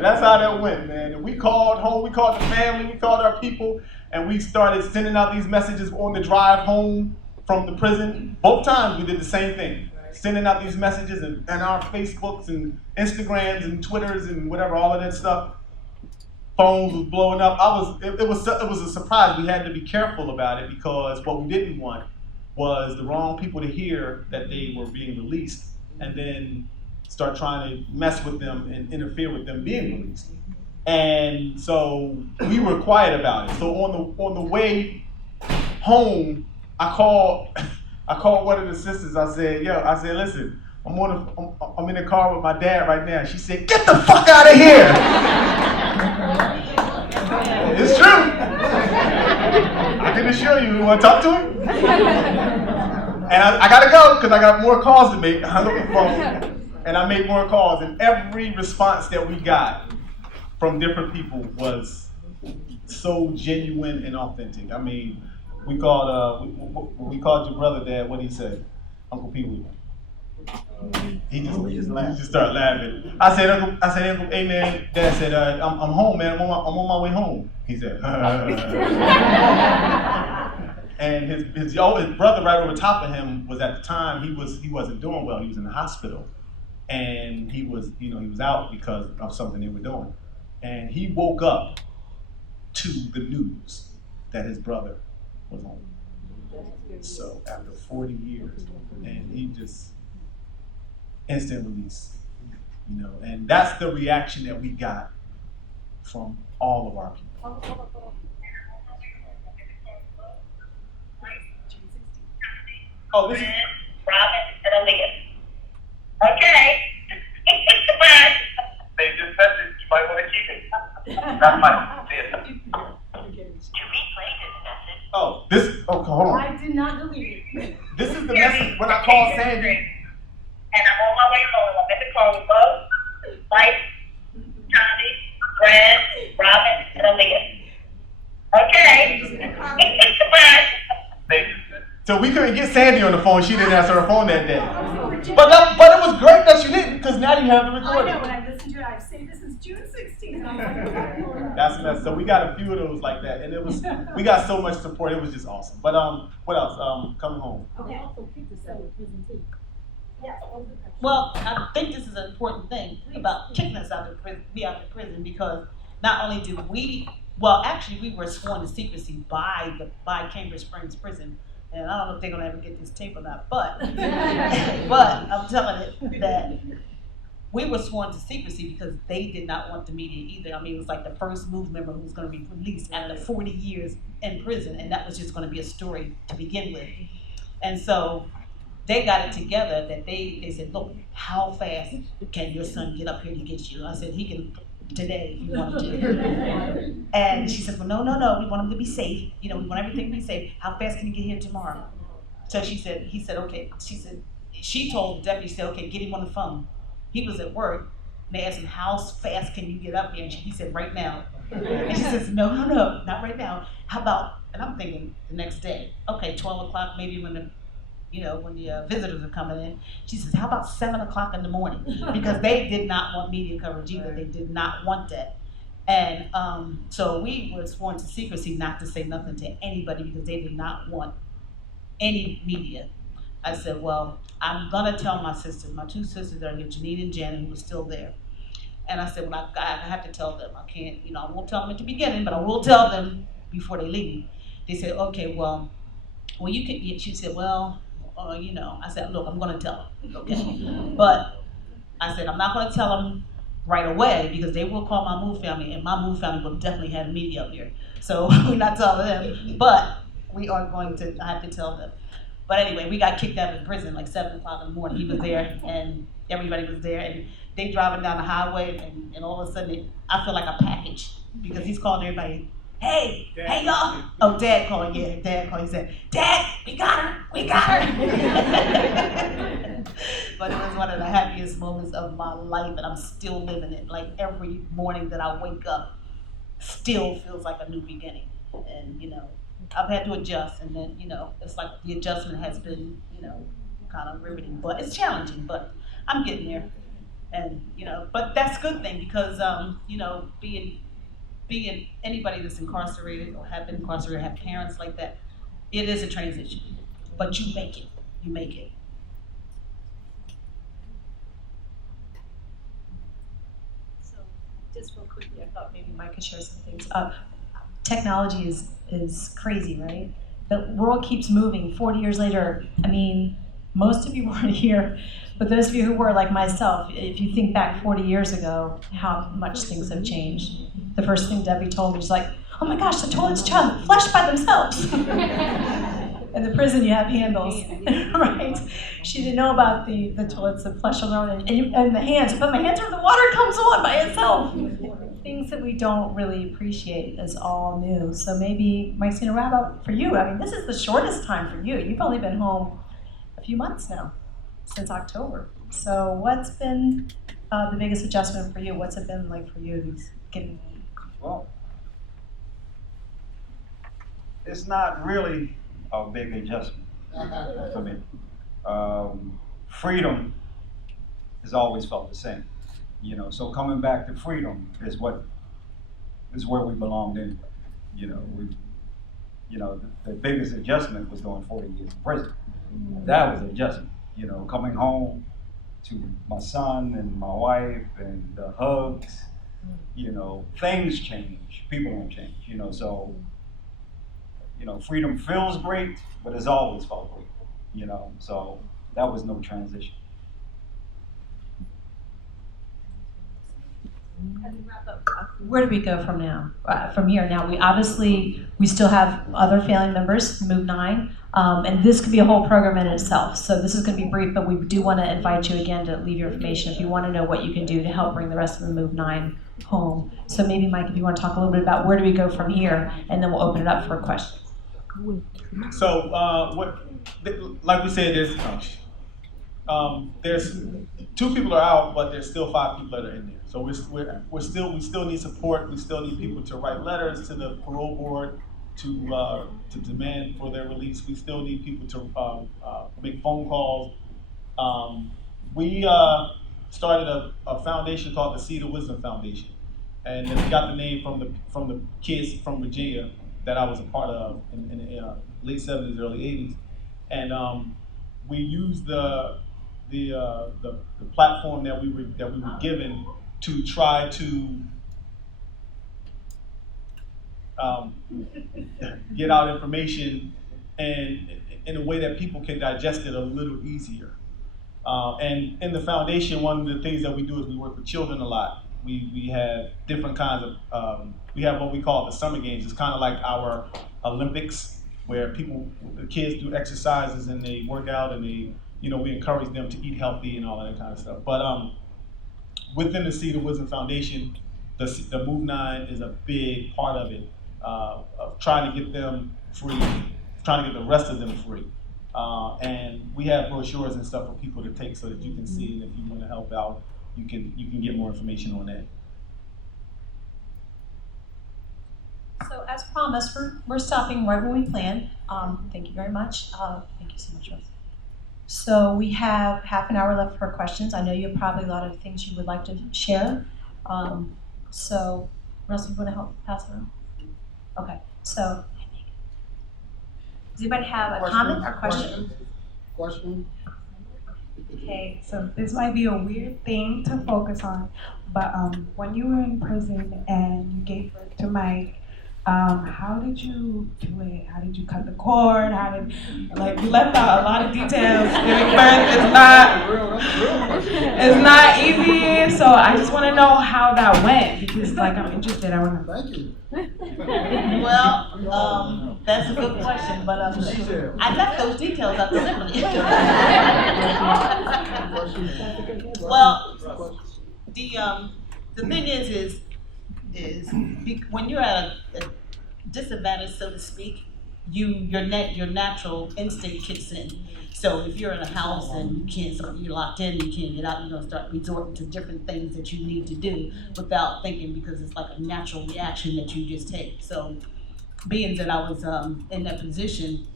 That's how that went, man. And we called home, we called the family, we called our people, and we started sending out these messages on the drive home from the prison. Both times we did the same thing. Sending out these messages and our Facebooks and Instagrams and Twitters and whatever, all of that stuff. Phones was blowing up. It was a surprise. We had to be careful about it because what we didn't want was the wrong people to hear that they were being released and then start trying to mess with them and interfere with them being released. And so we were quiet about it. So on the way home, I called one of the sisters. I said, listen, I'm in the car with my dad right now. She said, "Get the fuck out of here!" It's true. I can assure you. You want to talk to him? And I gotta go because I got more calls to make. I hung up the phone and I made more calls, and every response that we got from different people was so genuine and authentic. I mean, we called your brother, Dad. What did he say? Uncle Pee Wee. He just started laughing. I said, Uncle, hey man, Dad said, I'm home, man. I'm on my way home. He said, and his brother right over top of him was at the time he wasn't doing well. He was in the hospital, and he was out because of something they were doing, and he woke up to the news that his brother was home. So after 40 years, and he just instant release, and that's the reaction that we got from all of our people. Oh, this is Robin and Aaliyah. Okay. They just said this. You might want to keep it. That's my business. To replay this message. Oh, okay, hold on. I did not delete it. This is the message when I called Sandy. And I'm on my way home. I'm at the car with Bo, Mike, Tommy, Brad, Robin, and Aaliyah. Okay. Bye. So we couldn't get Sandy on the phone. She didn't answer her phone that day. But it was great that you didn't, because now you have the recording. I know, when I listened to it, I say this is June 16th. And I'm like, That's a mess. So we got a few of those like that, and we got so much support. It was just awesome. But what else? Coming home. okay. Well, I think this is an important thing about kicking us out of prison, because not only did we were sworn to secrecy by Cambridge Springs Prison, and I don't know if they're gonna ever get this tape or not, but I'm telling it that we were sworn to secrecy because they did not want the media either. I mean, it was like the first MOVE member who was going to be released after 40 years in prison, and that was just going to be a story to begin with. And so they got it together that they said, look, how fast can your son get up here to get you? I said, he can today if you want to. And she said, well, no, we want him to be safe. We want everything to be safe. How fast can he get here tomorrow? So he said, okay. She told the deputy, okay, get him on the phone. He was at work, and they asked him, how fast can you get up here? And he said, right now. And she says, no, not right now. How about, and I'm thinking the next day, okay, 12 o'clock, maybe when the visitors are coming in. She says, how about 7 o'clock in the morning? Because they did not want media coverage either. They did not want that. And so we were sworn to secrecy not to say nothing to anybody because they did not want any media. I said, well, I'm gonna tell my two sisters are here, Janine and Janet, who was still there. And I said, well, I have to tell them. I can't, I won't tell them at the beginning, but I will tell them before they leave. They said, okay, well, you can, she said, well, I said, look, I'm gonna tell them, okay? But I said, I'm not gonna tell them right away because they will call my MOVE family, and my MOVE family will definitely have media up here. So we're not telling them, but we are going to, I have to tell them. But anyway, we got kicked out of prison like 7 o'clock in the morning. He was there, and everybody was there, and they driving down the highway, and all of a sudden, I feel like a package because he's calling everybody, hey y'all. Oh, Dad calling, yeah, Dad calling. He said, Dad, we got her. But it was one of the happiest moments of my life, and I'm still living it. Like every morning that I wake up, still feels like a new beginning, and I've had to adjust, and then, it's like the adjustment has been, kind of riveting, but it's challenging, but I'm getting there. And, but that's a good thing because, being anybody that's incarcerated or have been incarcerated, have parents like that, it is a transition, but you make it. So, just real quickly, I thought maybe Mike could share some things. Technology is crazy, right? The world keeps moving. 40 years later, I mean, most of you weren't here, but those of you who were, like myself, if you think back 40 years ago, how much things have changed. The first thing Debbie told me was like, oh my gosh, the toilets flush by themselves. In the prison, you have handles, right? She didn't know about the toilets, the flush alone, and the hands. But my hands are, the water comes on by itself. Things that we don't really appreciate is all new. So maybe, Mike's gonna wrap up for you. I mean, this is the shortest time for you. You've only been home a few months now, since October. So what's been the biggest adjustment for you? What's it been like for you? Well, it's not really a big adjustment for me. Freedom has always felt the same, you know. So coming back to freedom is where we belonged anyway. The biggest adjustment was doing 40 years in prison. That was an adjustment, you know, coming home to my son and my wife and the hugs. You know, things change, people don't change, you know. So, you know, freedom feels great, but it's always felt great, you know. So that was no transition. Where do we go from now? From here now, we still have other family members, Move 9, and this could be a whole program in itself. So this is going to be brief, but we do want to invite you again to leave your information if you want to know what you can do to help bring the rest of the Move 9 home. So maybe, Mike, if you want to talk a little bit about where do we go from here, and then we'll open it up for questions. So, like we said, there's 2 people are out, but there's still 5 people that are in there. So we still need support. We still need people to write letters to the parole board to demand for their release. We still need people to make phone calls. We started a foundation called the Seed of Wisdom Foundation, and we got the name from the kids from Virginia that I was a part of in the late 70s, early 80s, and we used the platform that we were given to try to get out information and in a way that people can digest it a little easier. And in the foundation, one of the things that we do is we work with children a lot. We have different kinds of, we have what we call the summer games. It's kind of like our Olympics, where the kids do exercises and they work out and we encourage them to eat healthy and all that kind of stuff. But within the Seed of Wisdom Foundation, the Move 9 is a big part of it, of trying to get them free, trying to get the rest of them free. And we have brochures and stuff for people to take so that you can see, and if you want to help out, you can get more information on that. So as promised, we're stopping right where we planned. Thank you very much. Thank you so much, Rose. So we have half an hour left for questions. I know you have probably a lot of things you would like to share. So, Rose, you want to help pass it around? Okay. So, does anybody have a comment or question? Question? Okay, so this might be a weird thing to focus on, but when you were in prison and you gave birth to Mike, how did you do it? How did you cut the cord? You left out a lot of details. Giving birth is not easy, so I just want to know how that went, because I'm interested. I want to. Thank you. Well, that's a good question, but I left those details out deliberately. Well, the thing is when you're at a disadvantage, so to speak, your natural instinct kicks in. So if you're in a house and you're locked in, you can't get out, you're gonna start resorting to different things that you need to do without thinking, because it's like a natural reaction that you just take. So being that I was in that position,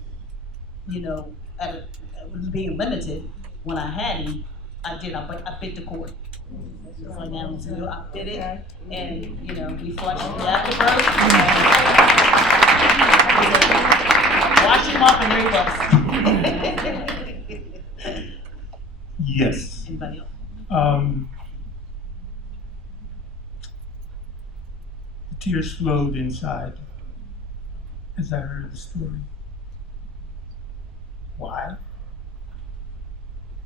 being limited, when I had him, I bit the cord. So now I did it, and we flushed the afterbirth. Wash him off and ring us. Yes. Anybody else? The tears flowed inside as I heard the story. Why?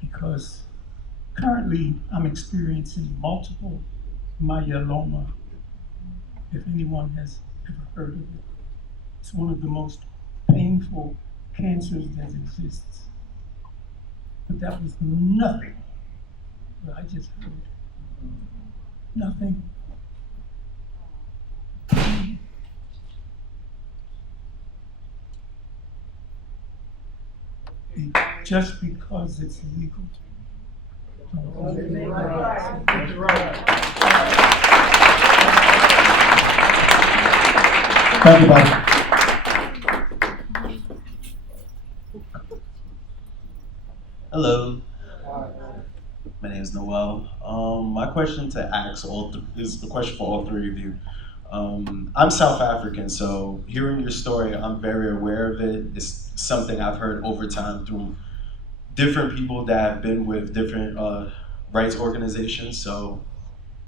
Because currently I'm experiencing multiple myeloma, if anyone has ever heard of it. It's one of the most painful cancers that exists. But that was nothing what I just heard. Nothing. Just because it's legal. Thank you, buddy. Hello. My name is Noel. My question to ask is the question for all three of you. I'm South African, so hearing your story, I'm very aware of it. It's something I've heard over time through different people that have been with different rights organizations. So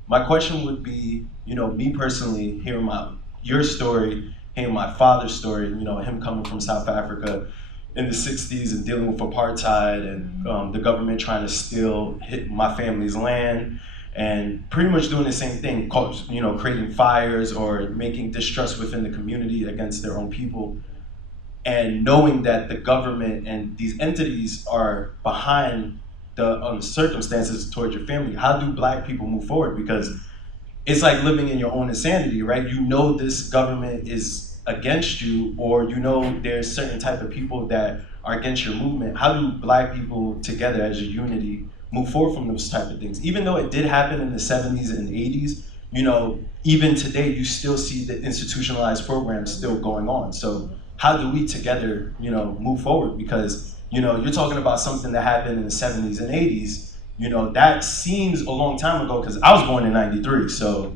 my question would be, me personally, hearing your story, hearing my father's story, him coming from South Africa in the 60s and dealing with apartheid and the government trying to steal my family's land and pretty much doing the same thing, creating fires or making distrust within the community against their own people. And knowing that the government and these entities are behind the circumstances towards your family, how do Black people move forward? Because it's like living in your own insanity, right? You know this government is against you, or there's certain type of people that are against your movement. How do Black people together as a unity move forward from those type of things? Even though it did happen in the 70s and 80s, even today you still see the institutionalized programs still going on. So how do we together, move forward? Because, you're talking about something that happened in the 70s and 80s, that seems a long time ago because I was born in 93. So,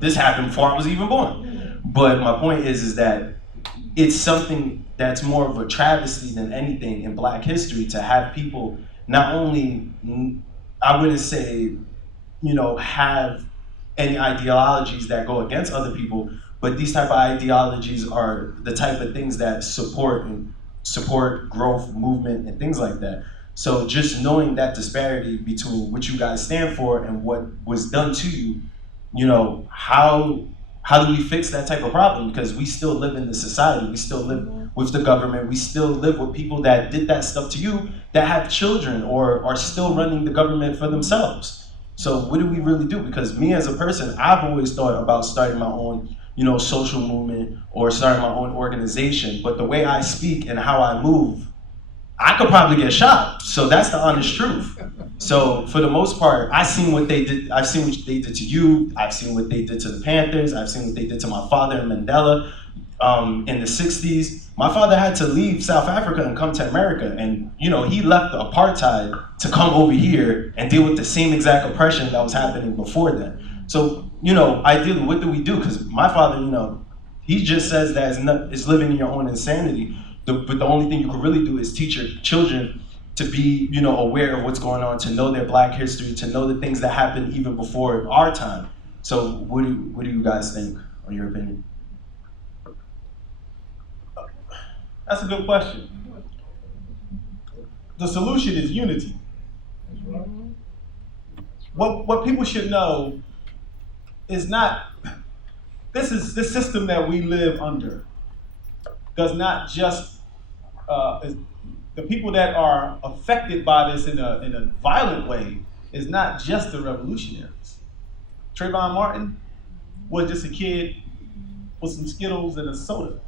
this happened before I was even born. But my point is that it's something that's more of a travesty than anything in Black history to have people not only, I wouldn't say, have any ideologies that go against other people, but these type of ideologies are the type of things that support growth, movement, and things like that. So just knowing that disparity between what you guys stand for and what was done to you, how do we fix that type of problem? Because we still live in the society, we still live with the government, we still live with people that did that stuff to you, that have children or are still running the government for themselves. So what do we really do? Because me as a person, I've always thought about starting my own social movement or starting my own organization, but the way I speak and how I move, I could probably get shot. So that's the honest truth. So for the most part, I've seen what they did. I've seen what they did to you. I've seen what they did to the Panthers. I've seen what they did to my father in Mandela in the 60s. My father had to leave South Africa and come to America. And, he left the apartheid to come over here and deal with the same exact oppression that was happening before then. So, ideally, what do we do? Because my father, he just says that it's living in your own insanity. But the only thing you can really do is teach your children to be, aware of what's going on, to know their Black history, to know the things that happened even before our time. So what do you guys think, on your opinion? That's a good question. The solution is unity. What people should know is not, this system that we live under does not just, the people that are affected by this in a violent way is not just the revolutionaries. Trayvon Martin was just a kid with some Skittles and a soda.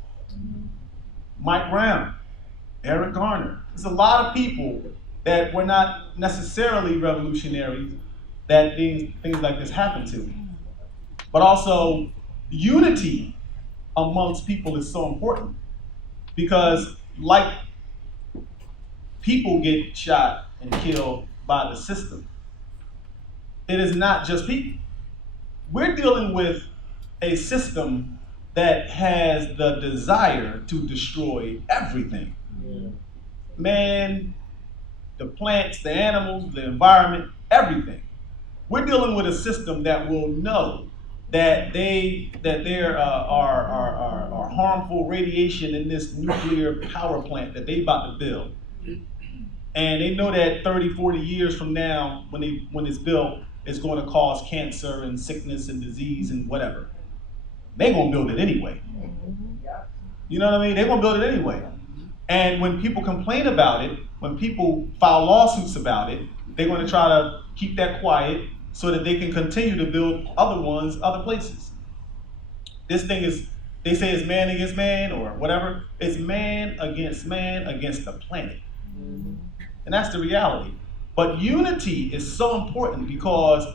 Mike Brown, Eric Garner. There's a lot of people that were not necessarily revolutionaries that things like this happened to. But also, unity amongst people is so important because like people get shot and killed by the system, it is not just people. We're dealing with a system that has the desire to destroy everything. Yeah. Man, the plants, the animals, the environment, everything. We're dealing with a system that will know that there are harmful radiation in this nuclear power plant that they about to build. And they know that 30, 40 years from now, when it's built, it's going to cause cancer and sickness and disease and whatever. They're going to build it anyway. You know what I mean? They're going to build it anyway. And when people complain about it, when people file lawsuits about it, they're going to try to keep that quiet so that they can continue to build other ones, other places. This thing is, they say it's man against man or whatever. It's man against the planet. And that's the reality. But unity is so important because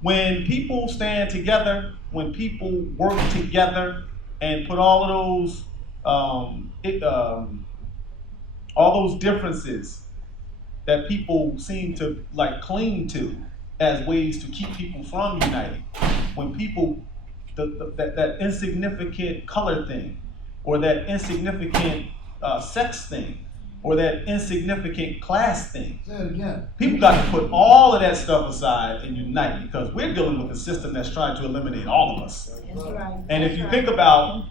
when people stand together, when people work together and put all of those, all those differences that people seem to like cling to as ways to keep people from uniting, when people, that insignificant color thing, or that insignificant sex thing, or that insignificant class thing. Say it again. People got to put all of that stuff aside and unite because we're dealing with a system that's trying to eliminate all of us. That's right. And if you think about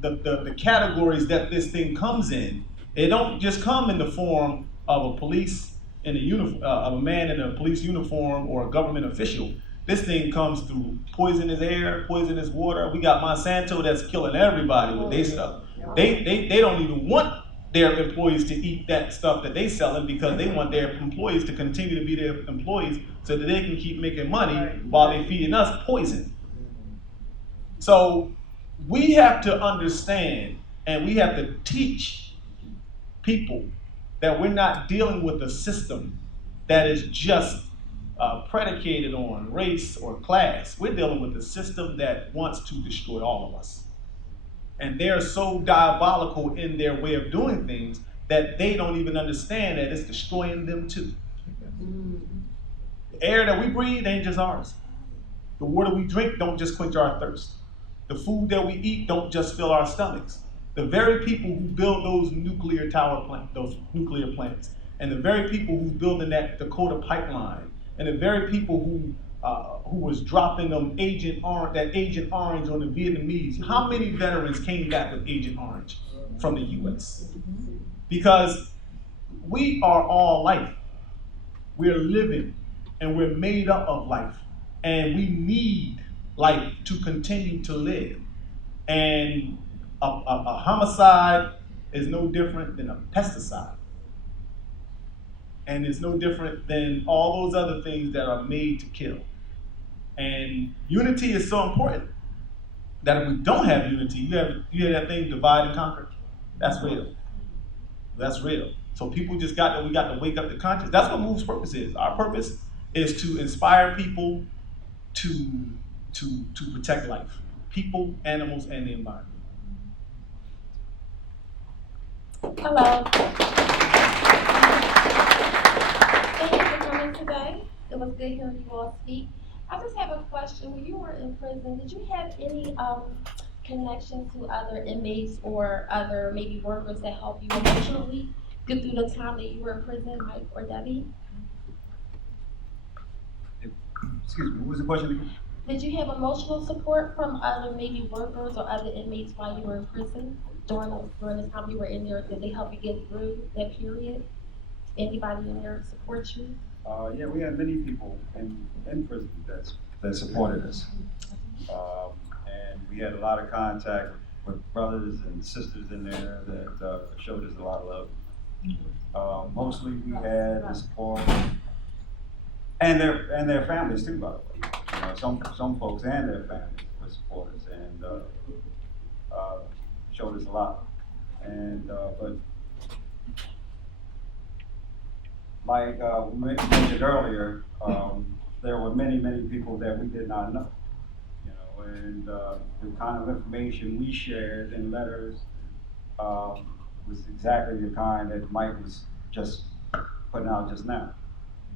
the categories that this thing comes in, it don't just come in the form of a police in a of a man in a police uniform or a government official. This thing comes through poisonous air, poisonous water. We got Monsanto that's killing everybody with their stuff. They don't even want their employees to eat that stuff that they selling because they want their employees to continue to be their employees so that they can keep making money while they're feeding us poison. So we have to understand and we have to teach people that we're not dealing with a system that is just predicated on race or class. We're dealing with a system that wants to destroy all of us. And they're so diabolical in their way of doing things that they don't even understand that it's destroying them too. The air that we breathe ain't just ours. The water we drink don't just quench our thirst. The food that we eat don't just fill our stomachs. The very people who build those nuclear plants, and the very people who building that Dakota pipeline, and the very people who was dropping them Agent Orange on the Vietnamese. How many veterans came back with Agent Orange from the U.S.? Because we are all life. We're living, and we're made up of life, and we need life to continue to live. And a homicide is no different than a pesticide. And it's no different than all those other things that are made to kill. And unity is so important that if we don't have unity, you have that thing, divide and conquer. That's real. That's real. So people we got to wake up the conscience. That's what MOVE's purpose is. Our purpose is to inspire people to protect life. People, animals, and the environment. Hello. Thank you for coming today. It was good hearing you all speak. I just have a question. When you were in prison, did you have any connection to other inmates or other maybe workers that helped you emotionally get through the time that you were in prison, Mike or Debbie? Excuse me, what was the question again? Did you have emotional support from other maybe workers or other inmates while you were in prison during the time you were in there? Did they help you get through that period? Anybody in there support you? Yeah, we had many people in prison that supported us. And we had a lot of contact with brothers and sisters in there that showed us a lot of love. Mostly we had the support, and their families too, by the way. You know, some folks and their families were supporters and showed us a lot. And but like we mentioned earlier, there were many people that we did not know. You know, and the kind of information we shared in letters was exactly the kind that Mike was just putting out just now.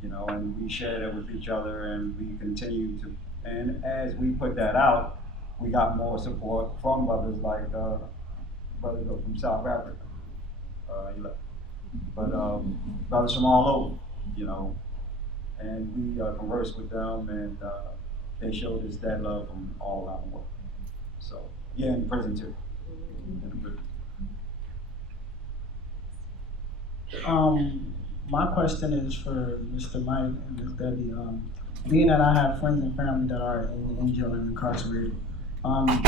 You know, and we shared it with each other, and we continued to. And as we put that out, we got more support from brothers like brothers from South Africa. He left. But brothers from all over, you know, and we conversed with them, and they showed us that love from all around the world. So yeah, in prison too. In prison. My question is for Mr. Mike and Ms. Debbie. Being that I have friends and family that are in jail and incarcerated,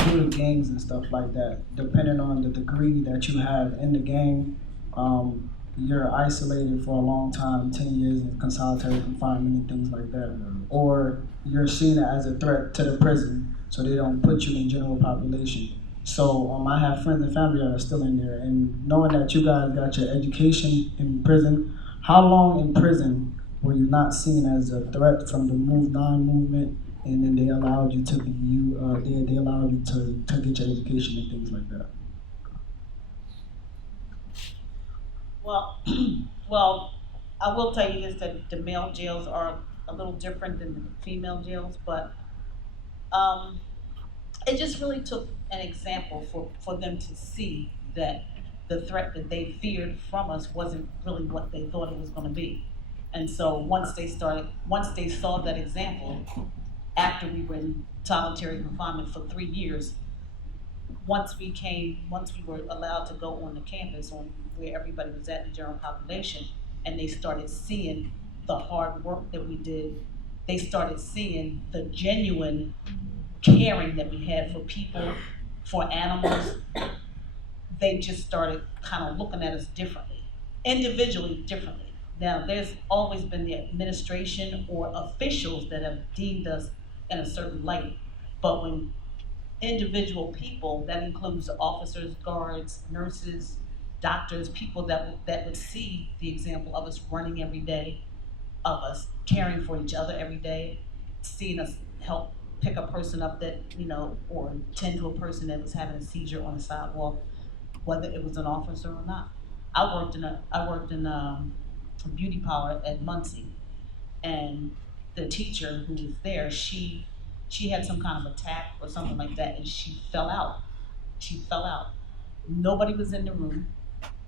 due to gangs and stuff like that. Depending on the degree that you have in the gang, you're isolated for a long time, 10 years in solitary confinement and things like that. Or you're seen as a threat to the prison, so they don't put you in general population. So I have friends and family that are still in there, and knowing that you guys got your education in prison, how long in prison were you not seen as a threat from the Move 9 movement, and then they allowed you to be they allowed you to get your education and things like that? Well, well, I will tell you this, that the male jails are a little different than the female jails, but it just really took an example for them to see that the threat that they feared from us wasn't really what they thought it was going to be. And so once they saw that example, after we were in solitary confinement for 3 years, once we were allowed to go on the campus on where everybody was at, the general population, and they started seeing the hard work that we did, they started seeing the genuine caring that we had for people, for animals. They just started kind of looking at us differently, individually differently. Now, there's always been the administration or officials that have deemed us in a certain light, but when individual people, that includes the officers, guards, nurses, doctors, people that would see the example of us running every day, of us caring for each other every day, seeing us help pick a person up that, or tend to a person that was having a seizure on the sidewalk, whether it was an officer or not. I worked in a beauty parlor at Muncie, and the teacher who was there, she had some kind of attack or something like that, and she fell out. Nobody was in the room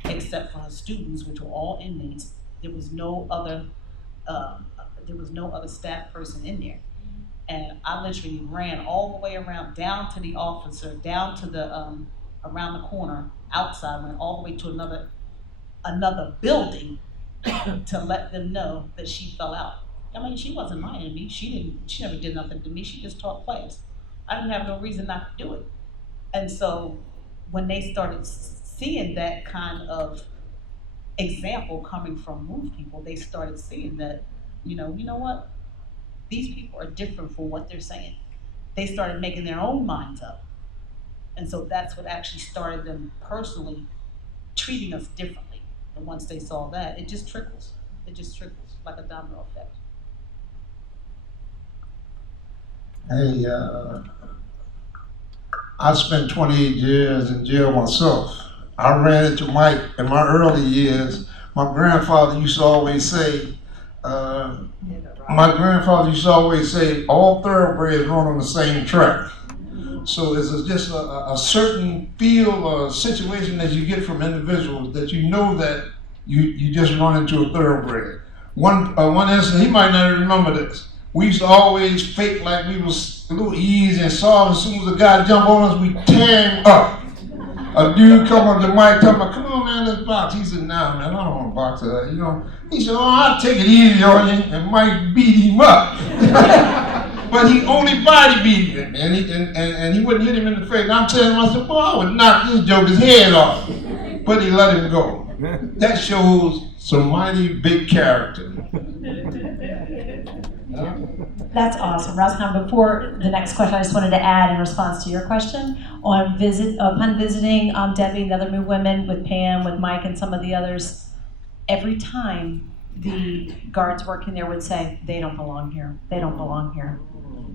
except for her students, which were all inmates. There was no other staff person in there. And I literally ran all the way around, down to the officer, down to the around the corner, outside, went all the way to another building to let them know that she fell out. I mean, she wasn't lying to me. She never did nothing to me. She just taught class. I didn't have no reason not to do it. And so when they started seeing that kind of example coming from Move people, they started seeing that, you know what? These people are different for what they're saying. They started making their own minds up. And so that's what actually started them personally treating us differently. And once they saw that, it just trickles. It just trickles like a domino effect. Hey, I spent 28 years in jail myself. I ran into Mike in my early years. My grandfather used to always say, all thoroughbreds run on the same track. So it's just a certain feel or situation that you get from individuals that you know that you just run into a thoroughbred. One incident, he might not remember this. We used to always fake like we was a little easy and soft. As soon as a guy jump on us, we tear him up. A dude come up to Mike, talking about, come on man, let's box. He said, nah man, I don't want to box that. He said, I'll take it easy on you, and Mike beat him up. But he only body beat him, and he wouldn't hit him in the face. And I'm telling him, I said, boy, I would knock this joker's head off. But he let him go. That shows some mighty big character. That's awesome. Roscoe, before the next question, I just wanted to add in response to your question, upon visiting Debbie and the other Move women with Pam, with Mike and some of the others, every time the guards working there would say, they don't belong here, they don't belong here.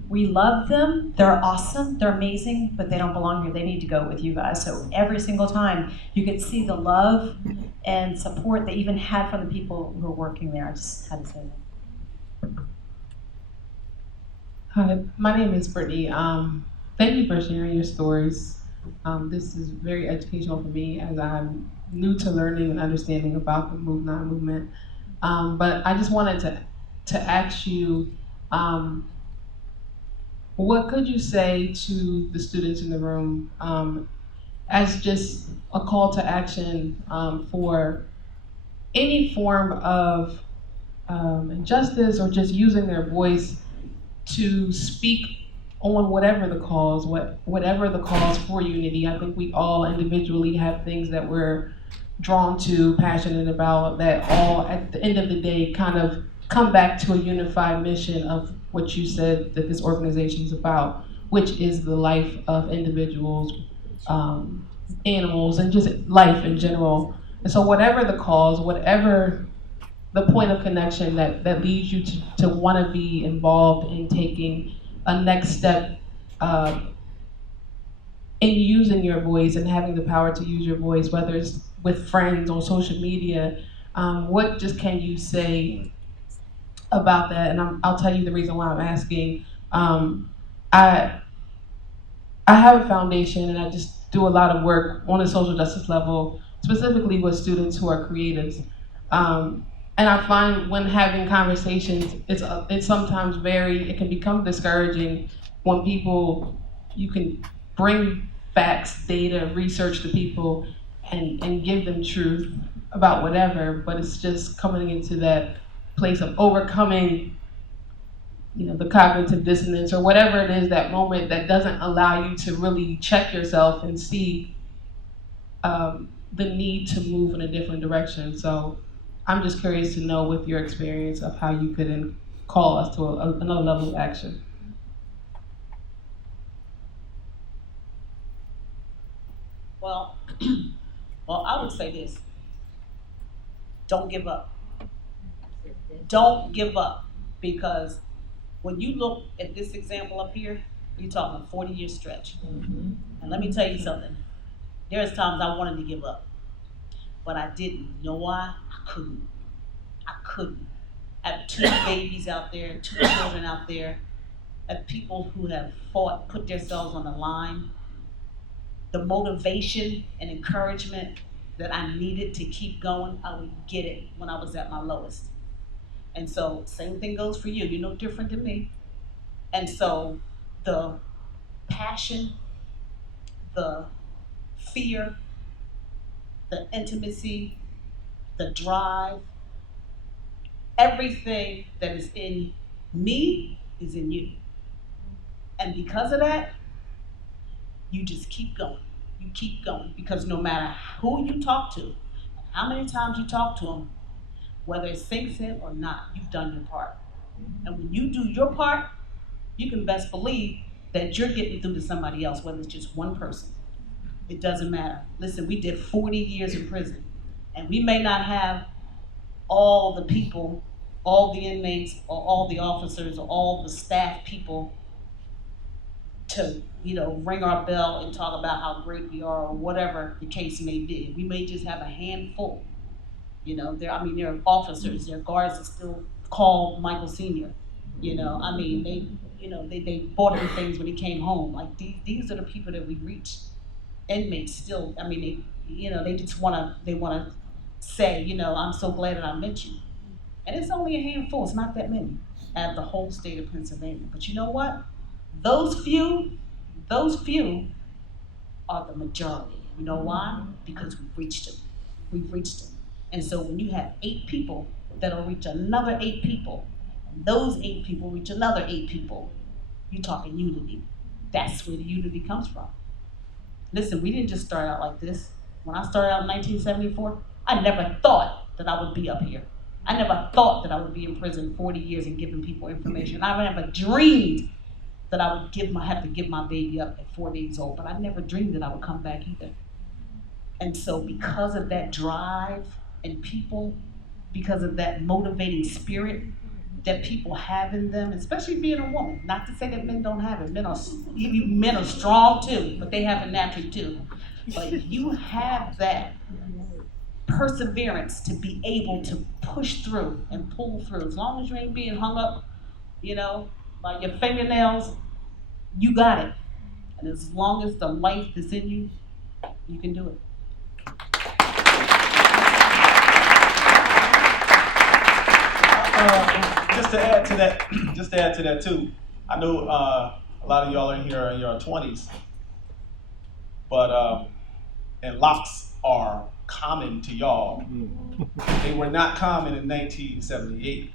We love them, they're awesome, they're amazing, but they don't belong here, they need to go with you guys. So every single time you could see the love and support they even had from the people who were working there. I just had to say that. Hi, my name is Brittany. Thank you for sharing your stories. This is very educational for me as I'm new to learning and understanding about the Move 9 movement. But I just wanted to ask you, what could you say to the students in the room as just a call to action for any form of injustice or just using their voice to speak on whatever the cause, whatever the cause for unity. I think we all individually have things that we're drawn to, passionate about, that all at the end of the day kind of come back to a unified mission of what you said that this organization is about, which is the life of individuals, animals, and just life in general. And so whatever the cause, whatever the point of connection that leads you to want to be involved in taking a next step in using your voice and having the power to use your voice, whether it's with friends on social media, what just can you say about that? And I'll tell you the reason why I'm asking. I have a foundation and I just do a lot of work on a social justice level, specifically with students who are creatives. And I find when having conversations, it's sometimes it can become discouraging when you can bring facts, data, research to people and give them truth about whatever, but it's just coming into that place of overcoming, the cognitive dissonance or whatever it is, that moment that doesn't allow you to really check yourself and see the need to move in a different direction. So I'm just curious to know, with your experience, of how you could call us to another level of action. Well, I would say this: don't give up. Don't give up, because when you look at this example up here, you're talking a 40-year stretch. And let me tell you something. There's times I wanted to give up, but I didn't. You know why? I couldn't. I have 2 babies out there, 2 children out there, I have people who have fought, put themselves on the line. The motivation and encouragement that I needed to keep going, I would get it when I was at my lowest. And so, same thing goes for you. You're no different than me. And so, the passion, the fear, the intimacy, the drive, everything that is in me is in you. And because of that, you just keep going. You keep going, because no matter who you talk to, how many times you talk to them, whether it sinks in or not, you've done your part. And when you do your part, you can best believe that you're getting through to somebody else, whether it's just one person. It doesn't matter. Listen, we did 40 years in prison, and we may not have all the people, all the inmates, or all the officers, or all the staff people to, ring our bell and talk about how great we are, or whatever the case may be. We may just have a handful. There are officers, there are guards that still call Michael Sr. They bought him things when he came home. Like, these are the people that we reach. Inmates still, they just wanna say, I'm so glad that I met you. And it's only a handful, it's not that many, out of the whole state of Pennsylvania. But you know what? Those few are the majority. You know why? Because we've reached them. We've reached them. And so when you have 8 people that'll reach another 8 people, and those 8 people reach another 8 people, you're talking unity. That's where the unity comes from. Listen, we didn't just start out like this. When I started out in 1974, I never thought that I would be up here. I never thought that I would be in prison 40 years and giving people information. I never dreamed that I would have to give my baby up at 4 days old, but I never dreamed that I would come back either. And so because of that drive and because of that motivating spirit that people have in them, especially being a woman, not to say that men don't have it, men are strong too, but they have it naturally too. But you have that perseverance to be able to push through and pull through. As long as you ain't being hung up, by your fingernails, you got it. And as long as the life is in you, you can do it. Just to add to that too, I know a lot of y'all in here are in your 20s, but and locks are common to y'all. They were not common in 1978.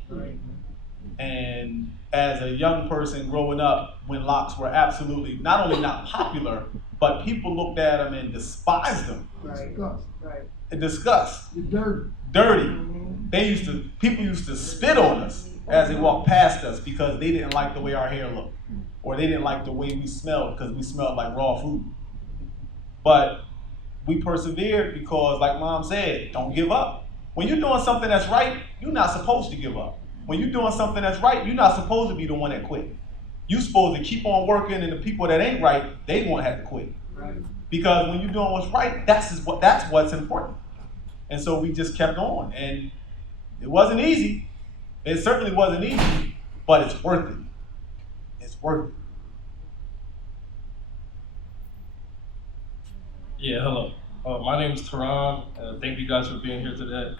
And as a young person growing up, when locks were absolutely not only not popular, but people looked at them and despised them. Right. And disgust. You're Dirty. People used to spit on us as they walked past us because they didn't like the way our hair looked, or they didn't like the way we smelled because we smelled like raw food. But we persevered because, like Mom said, don't give up. When you're doing something that's right, you're not supposed to give up. When you're doing something that's right, you're not supposed to be the one that quit. You're supposed to keep on working, and the people that ain't right, they won't have to quit. right. Because when you're doing what's right, that's what's important. And so we just kept on, and it wasn't easy. It certainly wasn't easy, but it's worth it. It's worth it. Yeah, hello. My name is Teron. Thank you guys for being here today.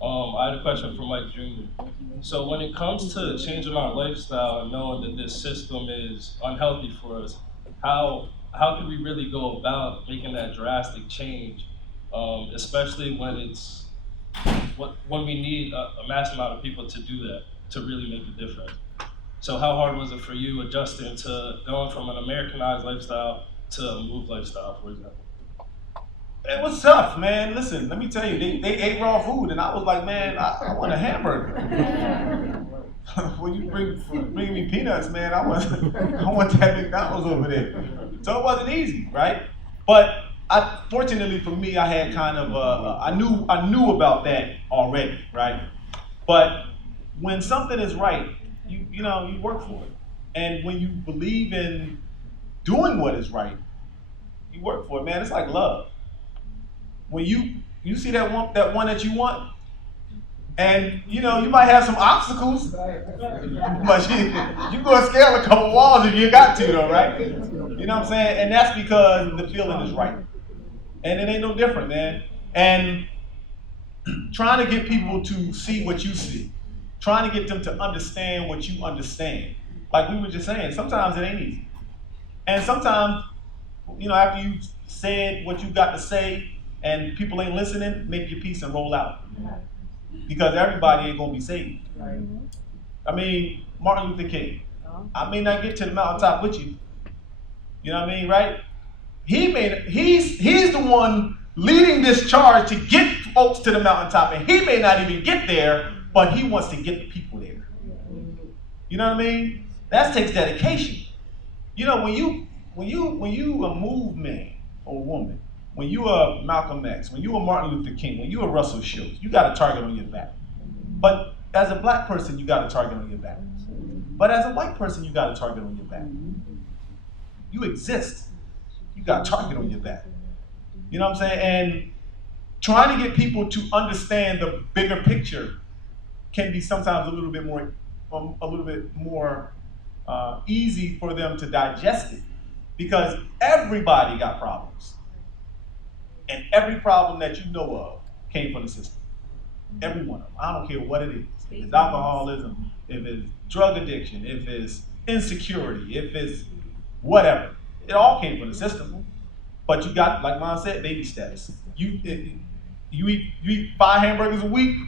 I had a question for Mike Jr. So when it comes to changing our lifestyle and knowing that this system is unhealthy for us, how can we really go about making that drastic change, especially when we need a mass amount of people to do that, to really make a difference? So how hard was it for you adjusting to going from an Americanized lifestyle to a move lifestyle, for example? It was tough, man. Listen, let me tell you, they ate raw food, and I was like, man, I want a hamburger. When you bring me peanuts, man, I want that McDonald's over there. So it wasn't easy, right? But fortunately for me, I had kind of I knew about that already, right? But when something is right, you work for it, and when you believe in doing what is right, you work for it, man. It's like love. When you see that one that you want, and you might have some obstacles, but you go scale a couple walls if you got to, though, right? You know what I'm saying? And that's because the feeling is right, and it ain't no different, man. And trying to get people to see what you see, trying to get them to understand what you understand. Like we were just saying, sometimes it ain't easy, and sometimes, after you said what you got to say, and people ain't listening, make your peace and roll out. Because everybody ain't gonna be saved. Right. I mean, Martin Luther King. I may not get to the mountaintop with you. You know what I mean, right? He's the one leading this charge to get folks to the mountaintop, and he may not even get there, but he wants to get the people there. You know what I mean? That takes dedication. When you a movement or woman, when you a Malcolm X, when you a Martin Luther King, when you a Russell Schultz, you got a target on your back. But as a black person, you got a target on your back. But as a white person, you got a target on your back. You exist. You got a target on your back. You know what I'm saying? And trying to get people to understand the bigger picture can be sometimes a little bit more easy for them to digest it, because everybody got problems. And every problem that you know of came from the system. Every one of them. I don't care what it is. If it's alcoholism, if it's drug addiction, if it's insecurity, if it's whatever. It all came from the system. But you got, like Mom said, baby steps. You eat 5 hamburgers a week,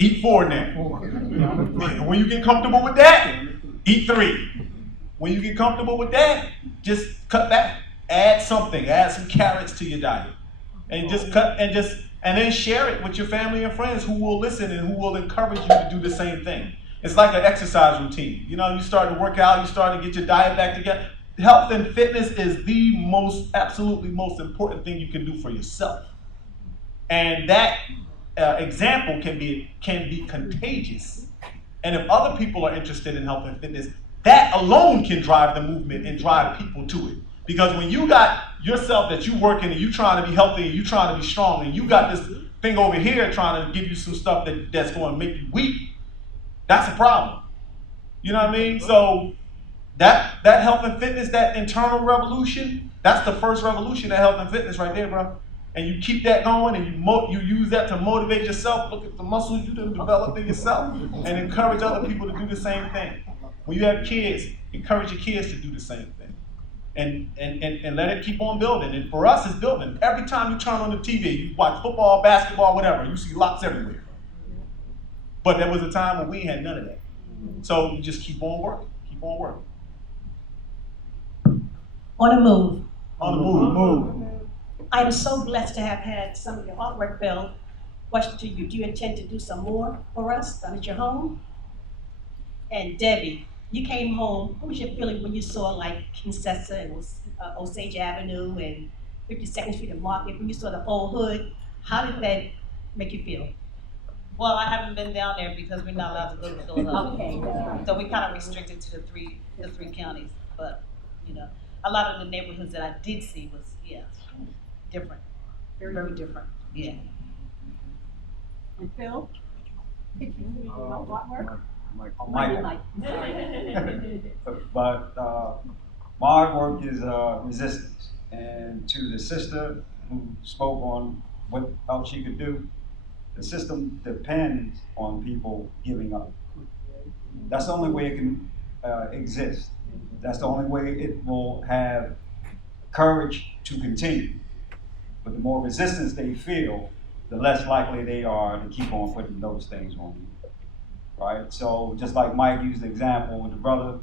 eat 4 now. When you get comfortable with that, eat 3. When you get comfortable with that, just cut back. Add something. Add some carrots to your diet. And just cut and then share it with your family and friends who will listen and who will encourage you to do the same thing. It's like an exercise routine. You start to work out, you start to get your diet back together. Health and fitness is the absolutely most important thing you can do for yourself. And that example can be contagious. And if other people are interested in health and fitness, that alone can drive the movement and drive people to it. Because when you got yourself that you working and you trying to be healthy and you trying to be strong, and you got this thing over here trying to give you some stuff that's going to make you weak, that's a problem. You know what I mean? So that health and fitness, that internal revolution, that's the first revolution of health and fitness right there, bro. And you keep that going, and you use that to motivate yourself. Look at the muscles you done developed in yourself, and encourage other people to do the same thing. When you have kids, encourage your kids to do the same thing. And let it keep on building. And for us, it's building. Every time you turn on the TV, you watch football, basketball, whatever, you see locks everywhere. But there was a time when we had none of that. So you just keep on working, keep on working. On the move. On the move. I am so blessed to have had some of your artwork, Bill. Question to you, do you intend to do some more for us down at your home? And Debbie, you came home, what was your feeling when you saw like Kinsessa and Osage Avenue and 52nd Street and Market, when you saw the whole hood? How did that make you feel? Well, I haven't been down there because we're not allowed to go to Philadelphia. Okay. So we kind of restricted to the three counties. But, you know, a lot of the neighborhoods that I did see was, yeah, different. Very, very different. Yeah. And Phil? Did you see your artwork? Michael. But my artwork is resistance. And to the sister who spoke on what else she could do, the system depends on people giving up. That's the only way it can exist. That's the only way it will have courage to continue. But the more resistance they feel, the less likely they are to keep on putting those things on you, right? So just like Mike used the example with the brother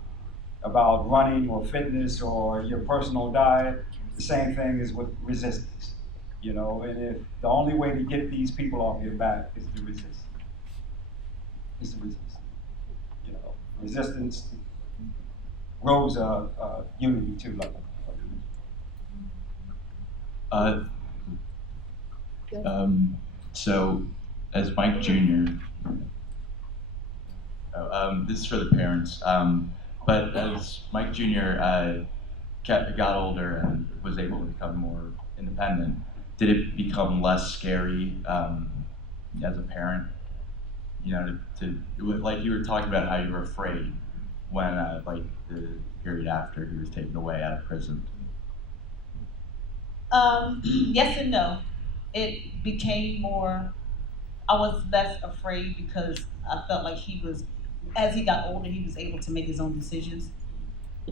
about running or fitness or your personal diet, the same thing is with resistance. You know, and if the only way to get these people off your back is to resist. Is to resist. You know, resistance grows unity too. So, as Mike Jr., this is for the parents, but as Mike Jr. Got older and was able to become more independent, did it become less scary as a parent? You know, like you were talking about how you were afraid when, like the period after he was taken away out of prison. Yes and no. It became more, I was less afraid because I felt like he was, as he got older, he was able to make his own decisions.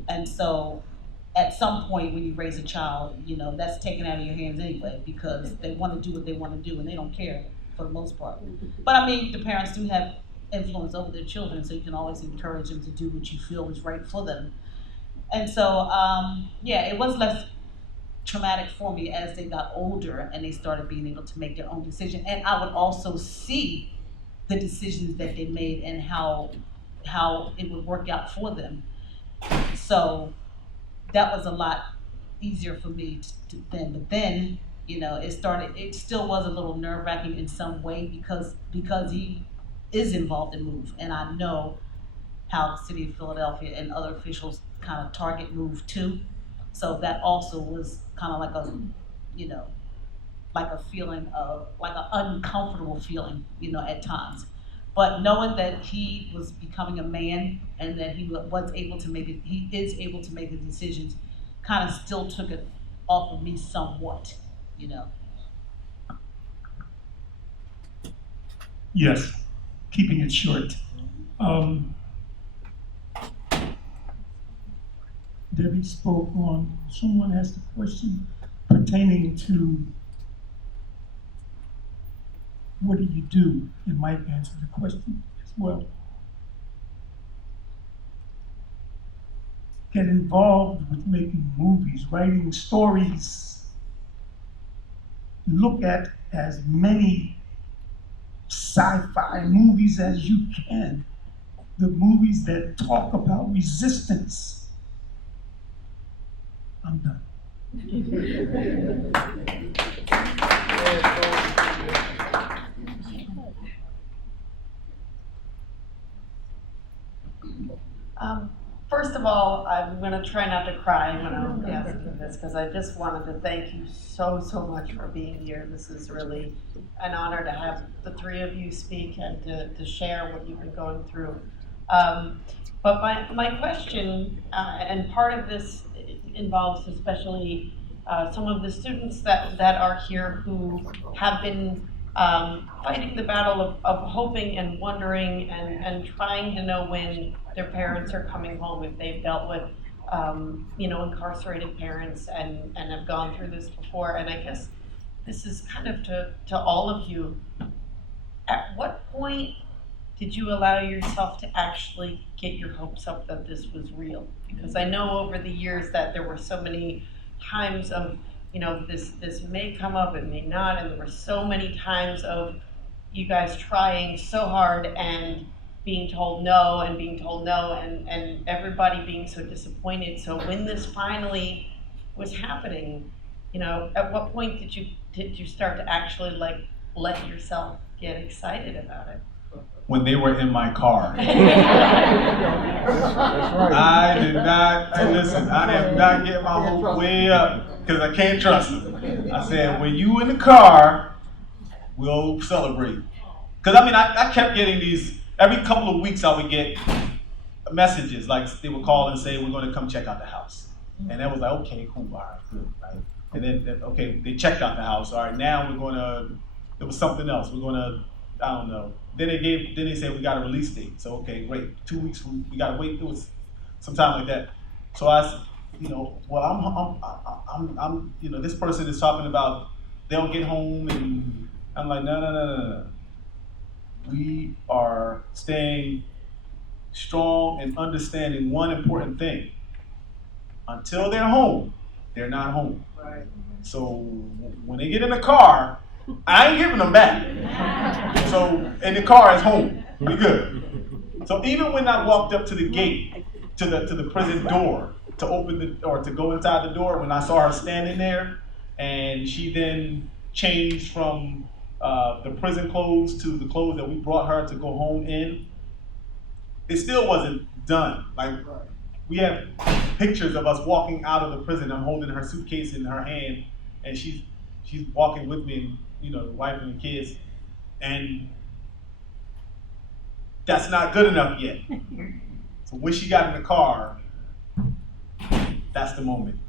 And so at some point when you raise a child, you know, that's taken out of your hands anyway because they want to do what they want to do and they don't care for the most part. But I mean, the parents do have influence over their children, so you can always encourage them to do what you feel is right for them. And so, yeah, it was less traumatic for me as they got older and they started being able to make their own decision. And I would also see the decisions that they made and how it would work out for them. So that was a lot easier for me then. But then, you know, it still was a little nerve-wracking in some way because he is involved in MOVE. And I know how the city of Philadelphia and other officials kind of target MOVE too. So that also was kind of like a, you know, like a feeling of, like an uncomfortable feeling, you know, at times. But knowing that he was becoming a man and that he was able to make it, he is able to make his decisions, kind of still took it off of me somewhat, you know. Yes, keeping it short. Debbie spoke on, someone asked a question pertaining to what do you do? It might answer the question as well. Get involved with making movies, writing stories. Look at as many sci-fi movies as you can. The movies that talk about resistance. I'm done. First of all, I'm going to try not to cry when I'm asking this because I just wanted to thank you so much for being here. This is really an honor to have the three of you speak and to share what you've been going through. But my question, and part of this involves especially some of the students that are here who have been fighting the battle of hoping and wondering and trying to know when their parents are coming home, if they've dealt with you know, incarcerated parents and have gone through this before. And I guess this is kind of to all of you. At what point did you allow yourself to actually get your hopes up that this was real? Because I know over the years that there were so many times of, this may come up, it may not, and there were so many times of you guys trying so hard and being told no and being told no and everybody being so disappointed. So when this finally was happening, at what point did you start to actually let yourself get excited about it? When they were in my car. I did not, and listen, I did not get my hope way up because I can't trust them. I said, when you in the car, we'll celebrate. Because I kept getting these, every couple of weeks I would get messages, like they would call and say, we're going to come check out the house. And that was like, okay, cool, all right, good, right? And then, okay, they checked out the house. All right, now we're going to, it was something else. We're going to, I don't know. Then they said we got a release date. So, okay, great. 2 weeks, we got to wait. It was sometime like that. So I said, well, I'm this person is talking about they'll get home, and I'm like, no. We are staying strong and understanding one important thing. Until they're home, they're not home. Right. So when they get in the car, I ain't giving them back. So, and the car is home. We good. So even when I walked up to the gate, to the prison door, to open or to go inside the door, when I saw her standing there, and she then changed from the prison clothes to the clothes that we brought her to go home in, it still wasn't done. Like, we have pictures of us walking out of the prison. I'm holding her suitcase in her hand, and she's walking with me, and the wife and the kids, and that's not good enough yet. So when she got in the car, that's the moment.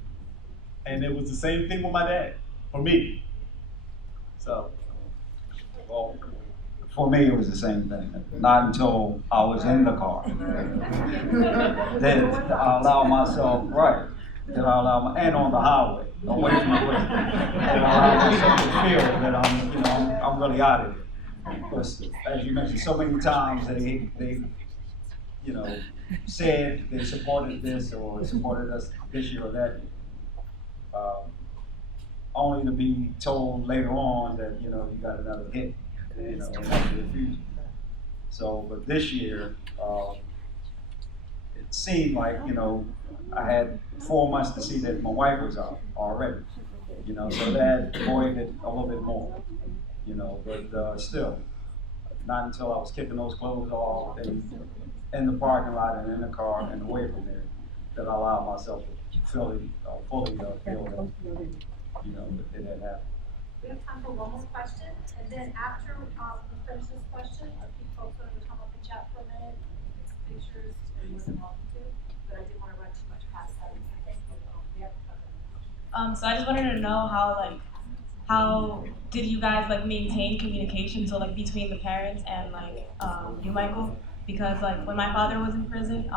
And it was the same thing with my dad, for me. So, well, for me, it was the same thing. Not until I was in the car. Then I allow myself, and on the highway, away from the prison. And I allow myself to feel that I'm really out of it. Because, as you mentioned, so many times they said they supported this or supported us this year or that year. Only to be told later on that, you got another hit. In the future. So, but this year, it seemed like, I had 4 months to see that my wife was out already, so that voided it a little bit more, but still, not until I was kicking those clothes off and in the parking lot and in the car and away from there that I allowed myself to fully feel that, it had happened. We have time for one more question, and then after we finish this question, a few folks are going to come up and chat for a minute, take some pictures, and you're more than welcome to. But I didn't want to run too much past that. We have to cover it. So I just wanted to know how did you guys maintain communication, so between the parents and you, Michael? Because when my father was in prison,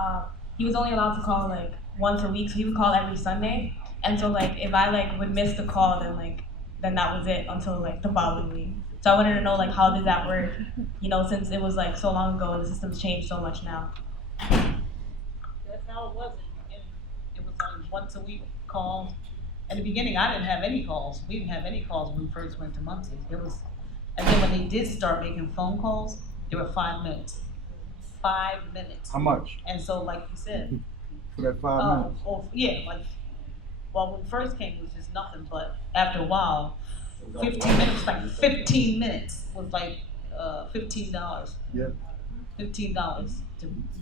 he was only allowed to call once a week, so he would call every Sunday. And so if I would miss the call, then that was it until the following week. So I wanted to know how did that work? Since it was so long ago and the system's changed so much now. That's how it was. It was once a week calls. In the beginning, I didn't have any calls. We didn't have any calls when we first went to Muncie. And then when they did start making phone calls, they were 5 minutes. 5 minutes. How much? And so, like you said, For that 5 minutes? When we first came, it was just nothing. But after a while, 15 minutes, 15 minutes was $15. Yep. $15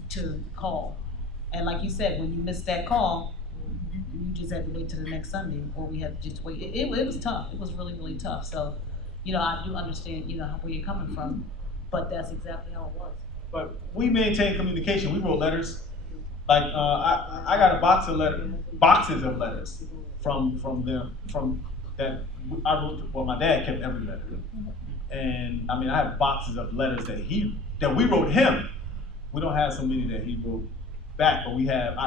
to call. And like you said, when you missed that call, you just had to wait till the next Sunday, or we had to just wait. It was tough. It was really, really tough. So, I do understand, where you're coming from, but that's exactly how it was. But we maintained communication. We wrote letters. I got boxes of letters from that I wrote. Well, my dad kept every letter, and I have boxes of letters that we wrote him. We don't have so many that he wrote back, but we have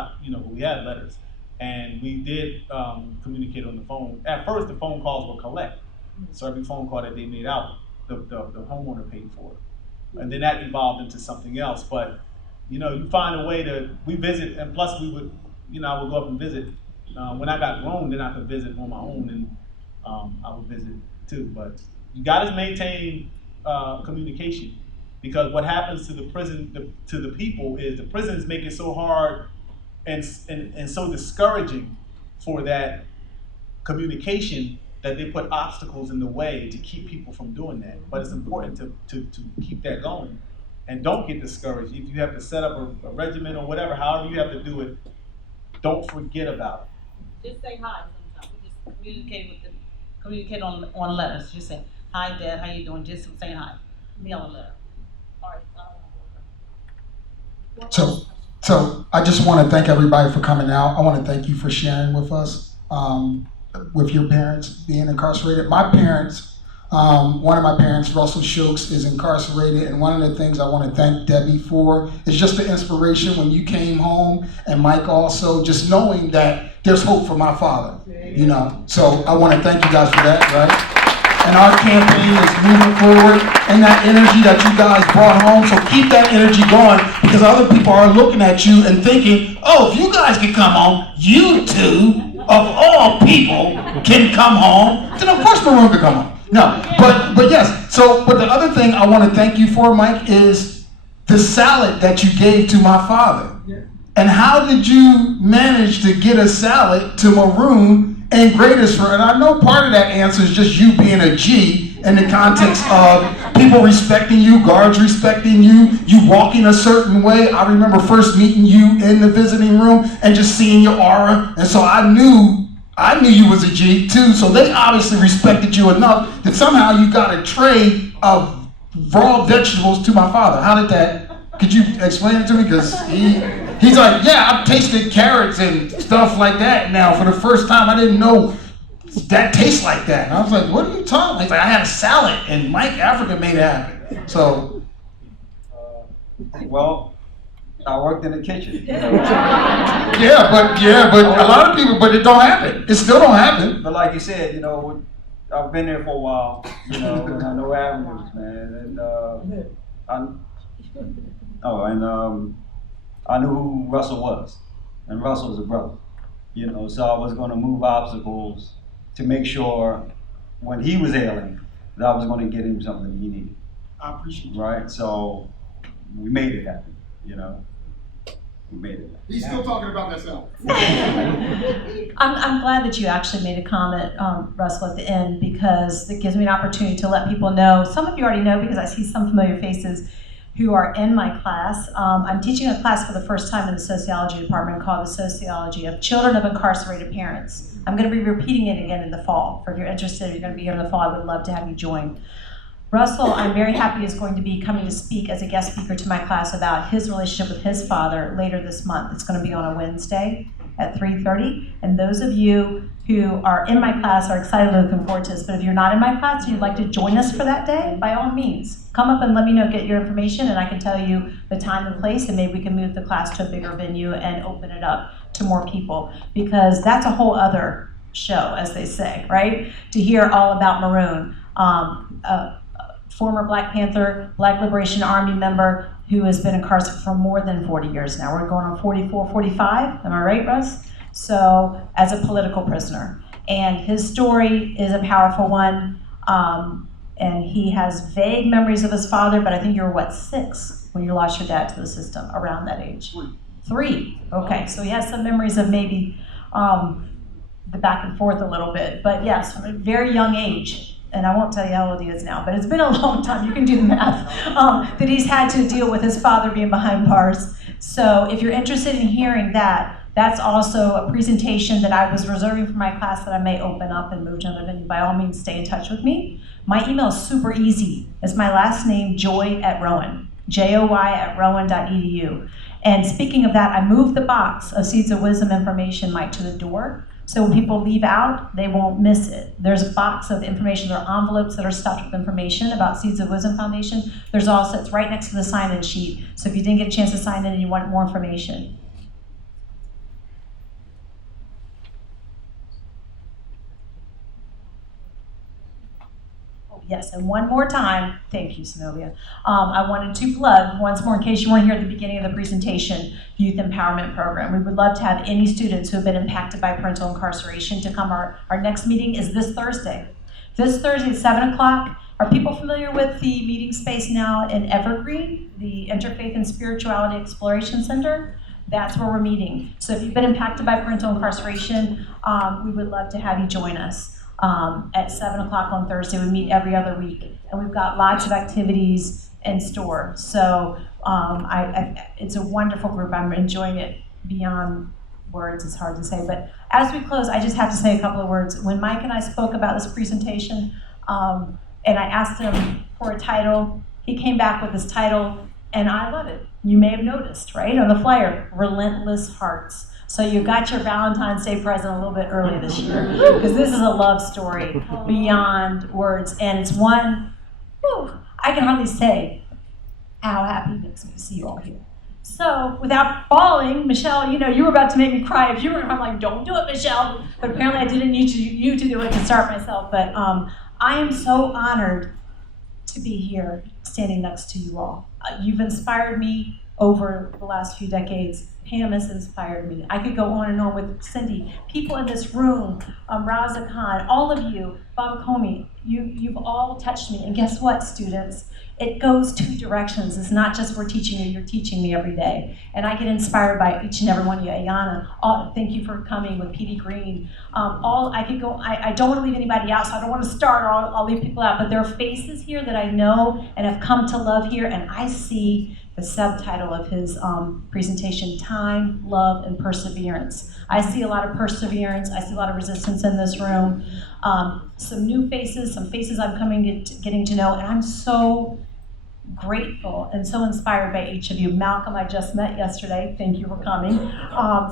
we had letters, and we did communicate on the phone. At first, the phone calls were collect, so every phone call that they made out, the homeowner paid for it. and then that evolved into something else. But you know, you find a way to, we visit, and plus we would, you know, I would go up and visit. When I got grown, then I could visit on my own, and I would visit too. But you got to maintain communication, because what happens to the prison, to the people, is the prisons make it so hard and so discouraging for that communication that they put obstacles in the way to keep people from doing that. But it's important to keep that going, and don't get discouraged. If you have to set up a regimen or whatever, however you have to do it, don't forget about it. Just say hi sometimes. We just communicate on letters. Just say, hi Dad, how you doing? Just saying hi. Be on a letter. All right. So I just want to thank everybody for coming out. I want to thank you for sharing with us, with your parents being incarcerated. My parents, one of my parents, Russell Shokes, is incarcerated, and one of the things I want to thank Debbie for is just the inspiration when you came home, and Mike also, just knowing that there's hope for my father, you know. So I want to thank you guys for that, right? And our campaign is moving forward, and that energy that you guys brought home, so keep that energy going, because other people are looking at you and thinking, oh, if you guys can come home, you two, of all people, can come home, then of course Maroon can come home. No, but yes, so, but the other thing I want to thank you for, Mike, is the salad that you gave to my father. And how did you manage to get a salad to Maroon and Greatersford? And I know part of that answer is just you being a G in the context of people respecting you, guards respecting you, you walking a certain way. I remember first meeting you in the visiting room and just seeing your aura. And so I knew you was a G too, so they obviously respected you enough that somehow you got a tray of raw vegetables to my father. How did that, could you explain it to me? Because he's like, yeah, I've tasted carrots and stuff like that now for the first time. I didn't know that tastes like that. And I was like, what are you talking about? He's like, I had a salad and Mike Africa made it happen. So. Well, I worked in the kitchen. Yeah, but a lot of people, but it don't happen. It still don't happen. But like you said, you know, I've been there for a while, you know, and I know avenues, man. And I knew who Russell was, and Russell was a brother, you know. So I was going to move obstacles to make sure when he was ailing that I was going to get him something he needed. I appreciate it. Right, so we made it happen, you know. We made it. He's still talking about that salad. I'm glad that you actually made a comment, Russell, at the end, because it gives me an opportunity to let people know. Some of you already know because I see some familiar faces who are in my class. I'm teaching a class for the first time in the sociology department called the Sociology of Children of Incarcerated Parents. I'm going to be repeating it again in the fall. For if you're interested, you're going to be here in the fall, I would love to have you join. Russell, I'm very happy, is going to be coming to speak as a guest speaker to my class about his relationship with his father later this month. It's going to be on a Wednesday at 3:30. And those of you who are in my class are excited and looking forward to this. But if you're not in my class and you'd like to join us for that day, by all means, come up and let me know, get your information, and I can tell you the time and place, and maybe we can move the class to a bigger venue and open it up to more people. Because that's a whole other show, as they say, right? To hear all about Maroon. Former Black Panther, Black Liberation Army member who has been incarcerated for more than 40 years now. We're going on 44, 45, am I right, Russ? So, as a political prisoner. And his story is a powerful one, and he has vague memories of his father, but I think you were, 6 when you lost your dad to the system, around that age? 3, okay, so he has some memories of maybe the back and forth a little bit, but yes, from a very young age. And I won't tell you how old he is now, but it's been a long time, you can do the math, that he's had to deal with his father being behind bars. So if you're interested in hearing that, that's also a presentation that I was reserving for my class that I may open up and move to another venue. By all means, stay in touch with me. My email is super easy. It's my last name, Joy@Rowan, joy@rowan.edu. And speaking of that, I moved the box of Seeds of Wisdom information, Mike, to the door. So when people leave out, they won't miss it. There's a box of information. There are envelopes that are stuffed with information about Seeds of Wisdom Foundation. There's also, it's right next to the sign-in sheet. So if you didn't get a chance to sign in and you want more information. Oh, Yes, and one more time, thank you, Zenobia. I wanted to plug once more, in case you weren't here at the beginning of the presentation, Youth Empowerment Program. We would love to have any students who have been impacted by parental incarceration to come. Our next meeting is this Thursday. This Thursday at 7 o'clock. Are people familiar with the meeting space now in Evergreen, the Interfaith and Spirituality Exploration Center? That's where we're meeting. So if you've been impacted by parental incarceration, we would love to have you join us. At 7 o'clock on Thursday. We meet every other week, and we've got lots of activities in store. So it's a wonderful group. I'm enjoying it beyond words. It's hard to say. But as we close, I just have to say a couple of words. When Mike and I spoke about this presentation, and I asked him for a title, he came back with this title, and I love it. You may have noticed, right, on the flyer, Relentless Hearts. So you got your Valentine's Day present a little bit early this year, because this is a love story beyond words, and it's one, I can hardly say how happy it makes me to see you all here. So without falling, Michelle, you were about to make me cry. If you were, I'm like, don't do it, Michelle. But apparently I didn't need you to do it to start myself. But I am so honored to be here standing next to you all. You've inspired me over the last few decades. Pam has inspired me. I could go on and on with Cindy. People in this room, Raza Khan, all of you, Bob Comey, you've all touched me. And guess what, students? It goes two directions. It's not just we're teaching you, you're teaching me every day. And I get inspired by each and every one of you. Ayana, thank you for coming with PD Green. I don't want to leave anybody out, so I don't want to start or I'll leave people out. But there are faces here that I know and have come to love here, and I see the subtitle of his presentation, Time, Love, and Perseverance. I see a lot of perseverance. I see a lot of resistance in this room. Some new faces, some faces I'm getting to know, and I'm so grateful and so inspired by each of you. Malcolm, I just met yesterday. Thank you for coming.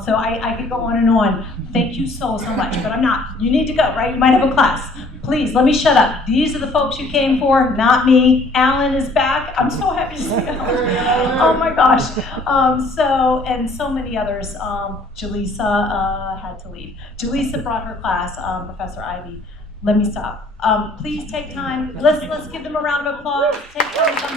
So I could go on and on. Thank you so much, but I'm not. You need to go, right? You might have a class. Please, let me shut up. These are the folks you came for, not me. Alan is back. I'm so happy to see Alan. Oh my gosh. And so many others. Jaleesa had to leave. Jaleesa brought her class, Professor Ivy. Let me stop. Please take time. Let's give them a round of applause. Take time to come